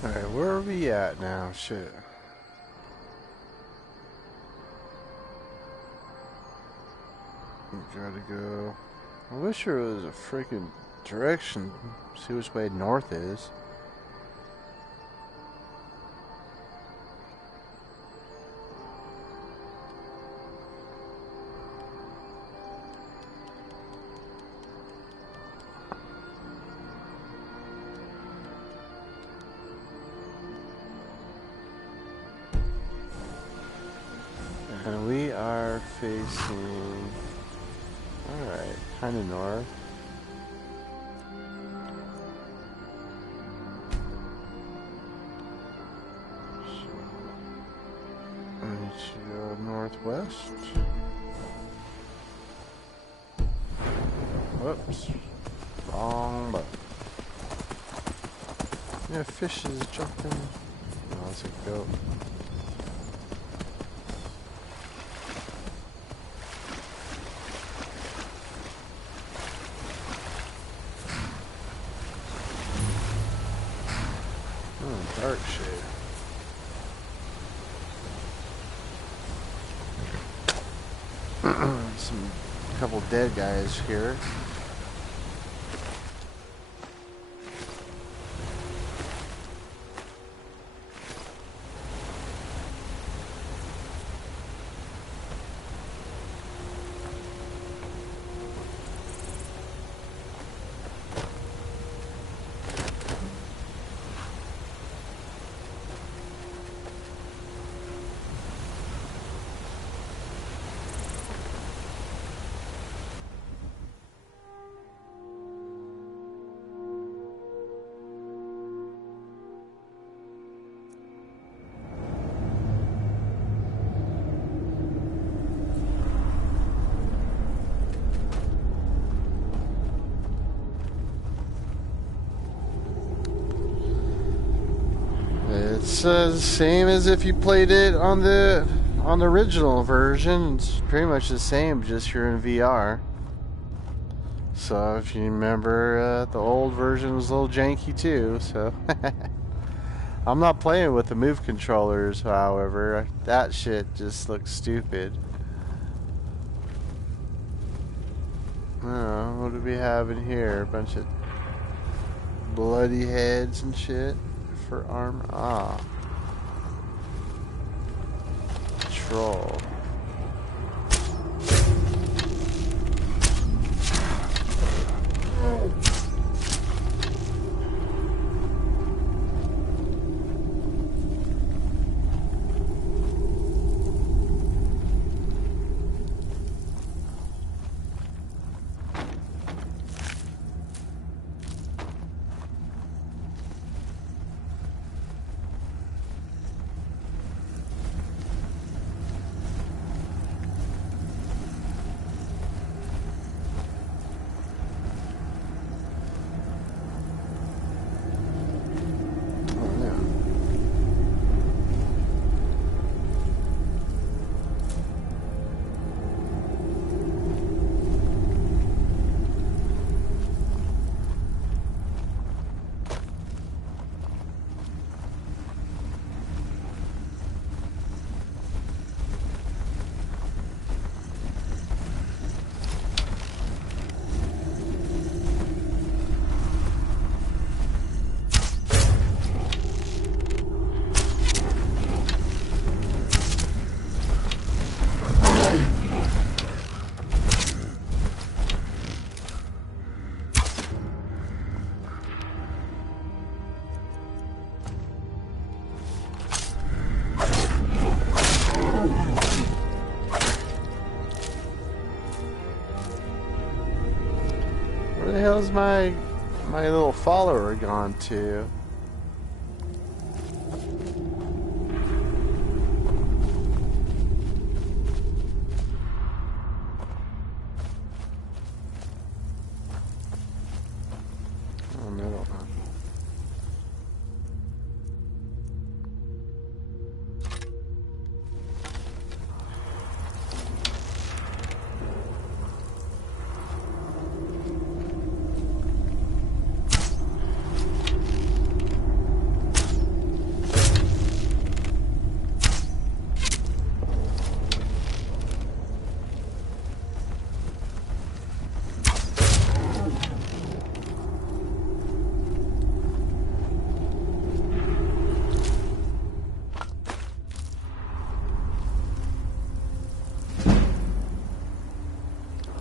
Alright, where are we at now? Shit. We gotta go. I wish there was a freaking direction. See which way north is. And we are facing, alright, kind of north. So, I need to go northwest. Whoops. Wrong button. Yeah, fish is jumping. Oh, that's a goat. Dark shade. Some couple dead guys here. It's the same as if you played it on the original version. It's pretty much the same, just you're in VR. So if you remember, the old version was a little janky too. So I'm not playing with the Move controllers, however. That shit just looks stupid. Oh, what do we have in here? A bunch of bloody heads and shit. For armor. Ah. Troll. Where's my little follower gone to? Oh, no, I don't know.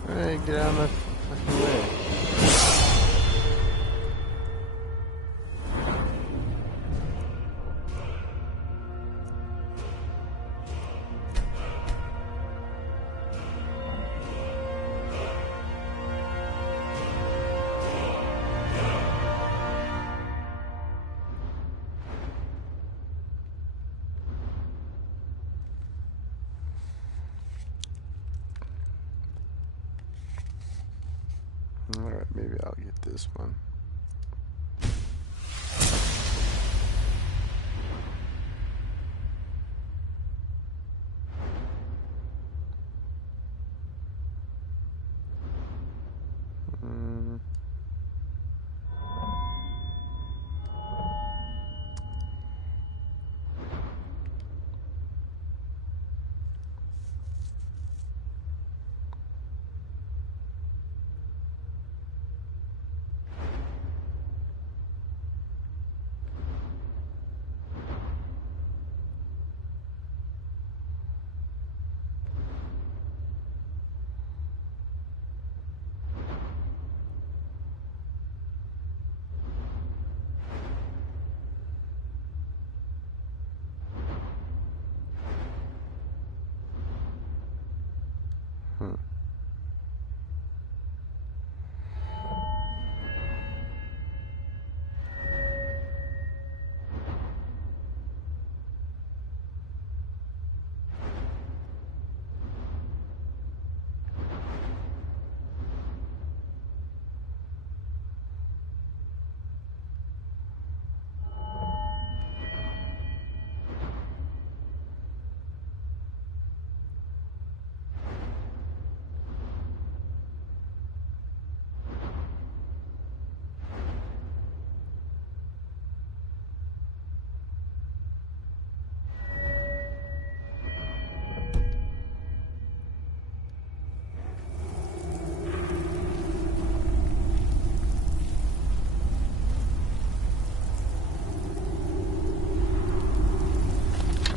Hey, get out of my fucking way. Alright, maybe I'll get this one.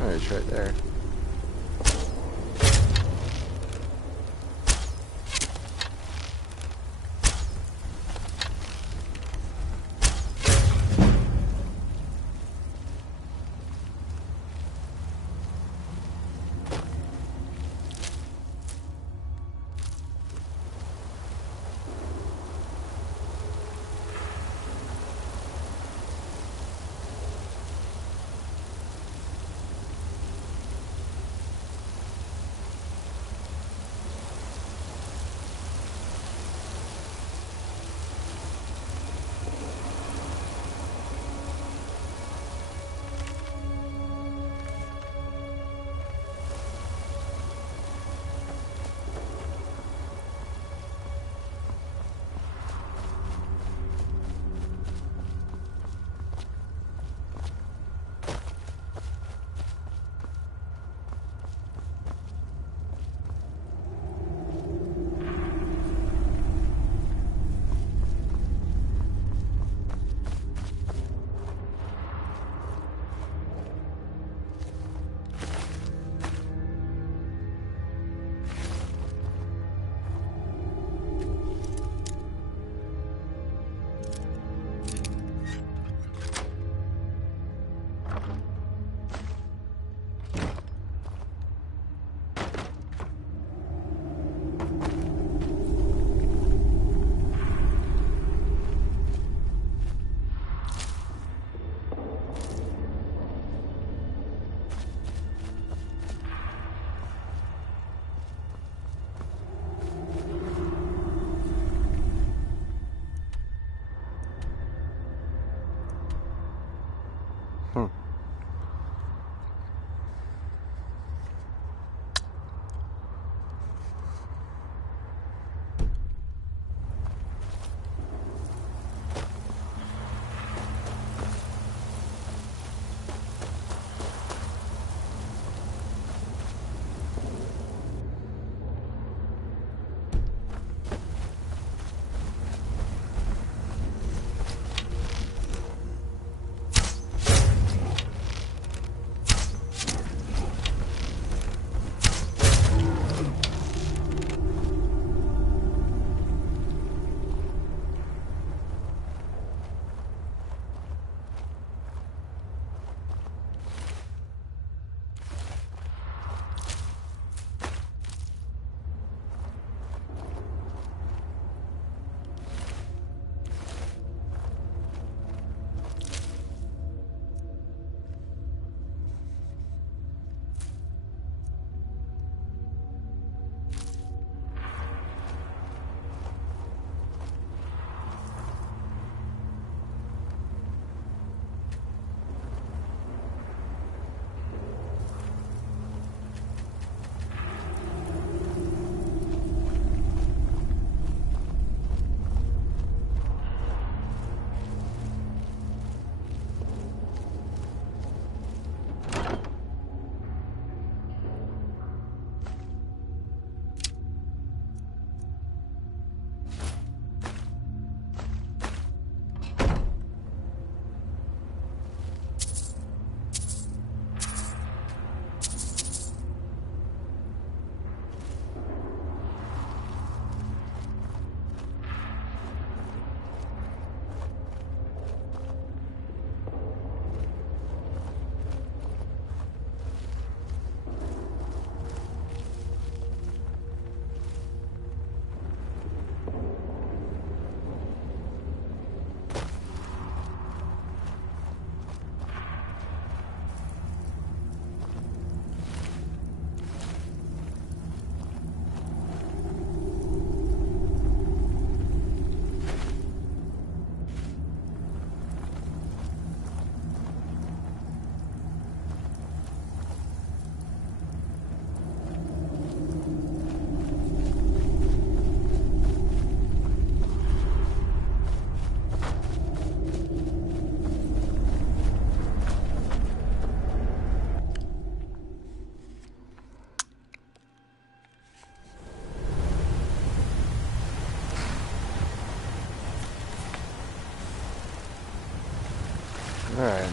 Alright, it's right there.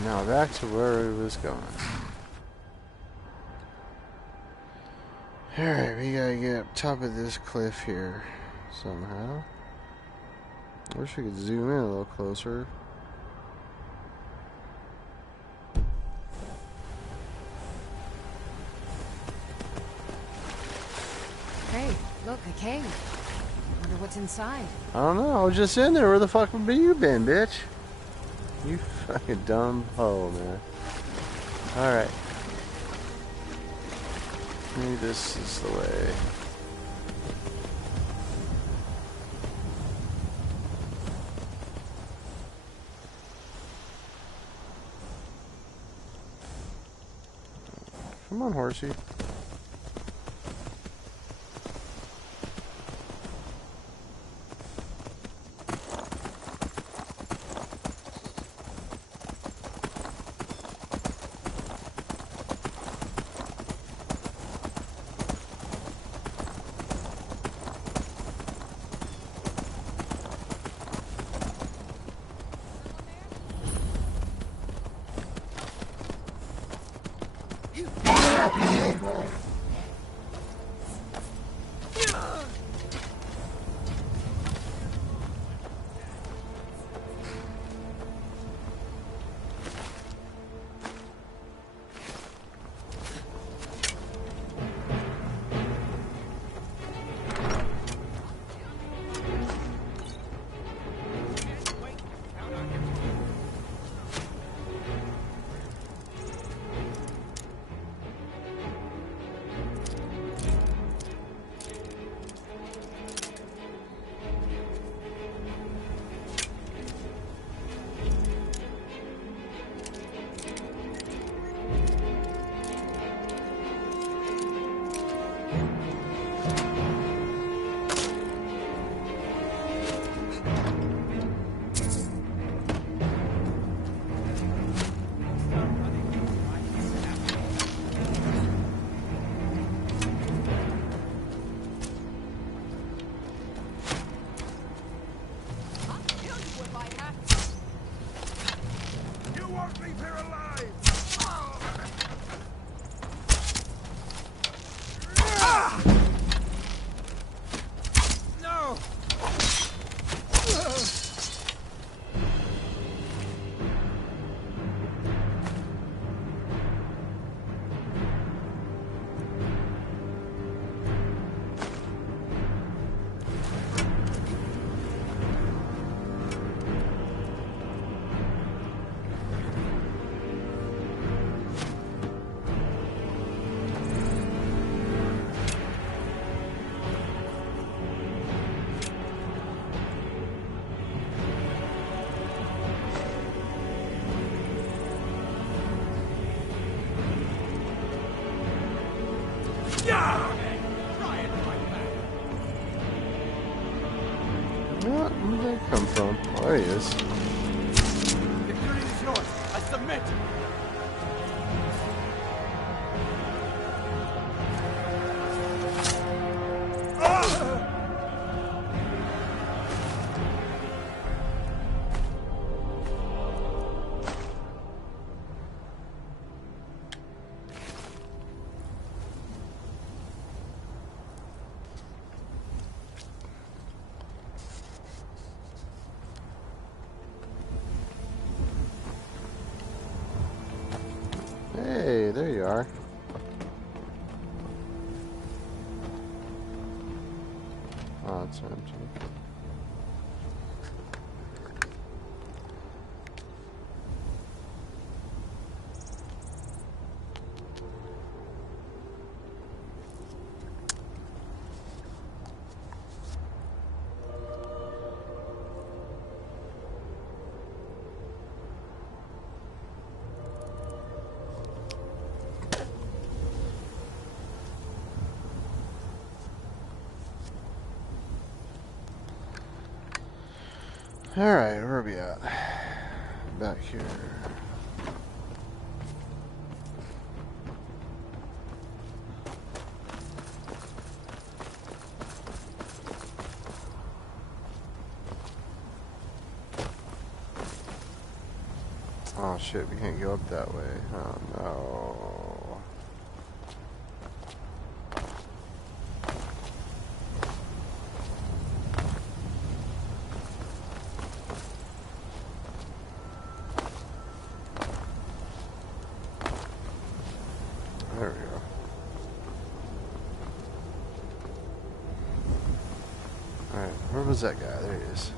now back to where we was going. Alright, we gotta get up top of this cliff here somehow. I wish we could zoom in a little closer. Hey, look, a cave. Wonder what's inside. I don't know, I was just in there. Where the fuck have you been, bitch? You fucking dumb hoe, man. Alright. Maybe this is the way. Come on, horsey. Where did that come from? Oh, there he is. Victory is yours. I submit. Hey, there you are. Oh, it's empty. Alright, where are we at? Back here. Oh shit, we can't go up that way. Oh no. There we go. Alright, where was that guy? There he is.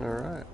All right.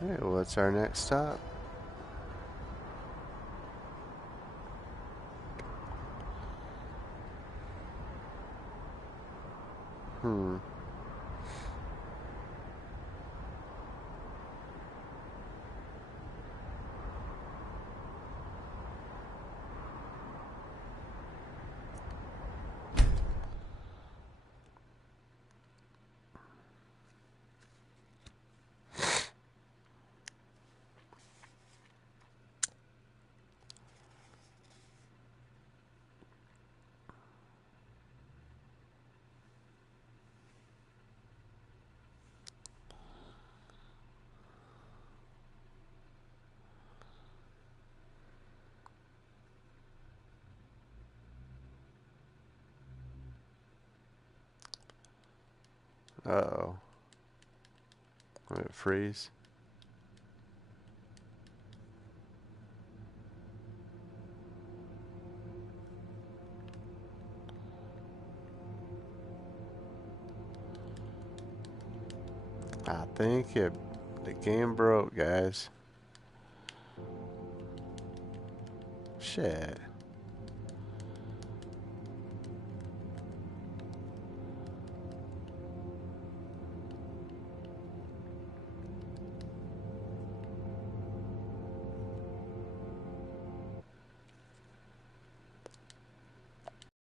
Alright, what's our next stop? Uh-oh. Will it freeze? I think the game broke, guys. Shit.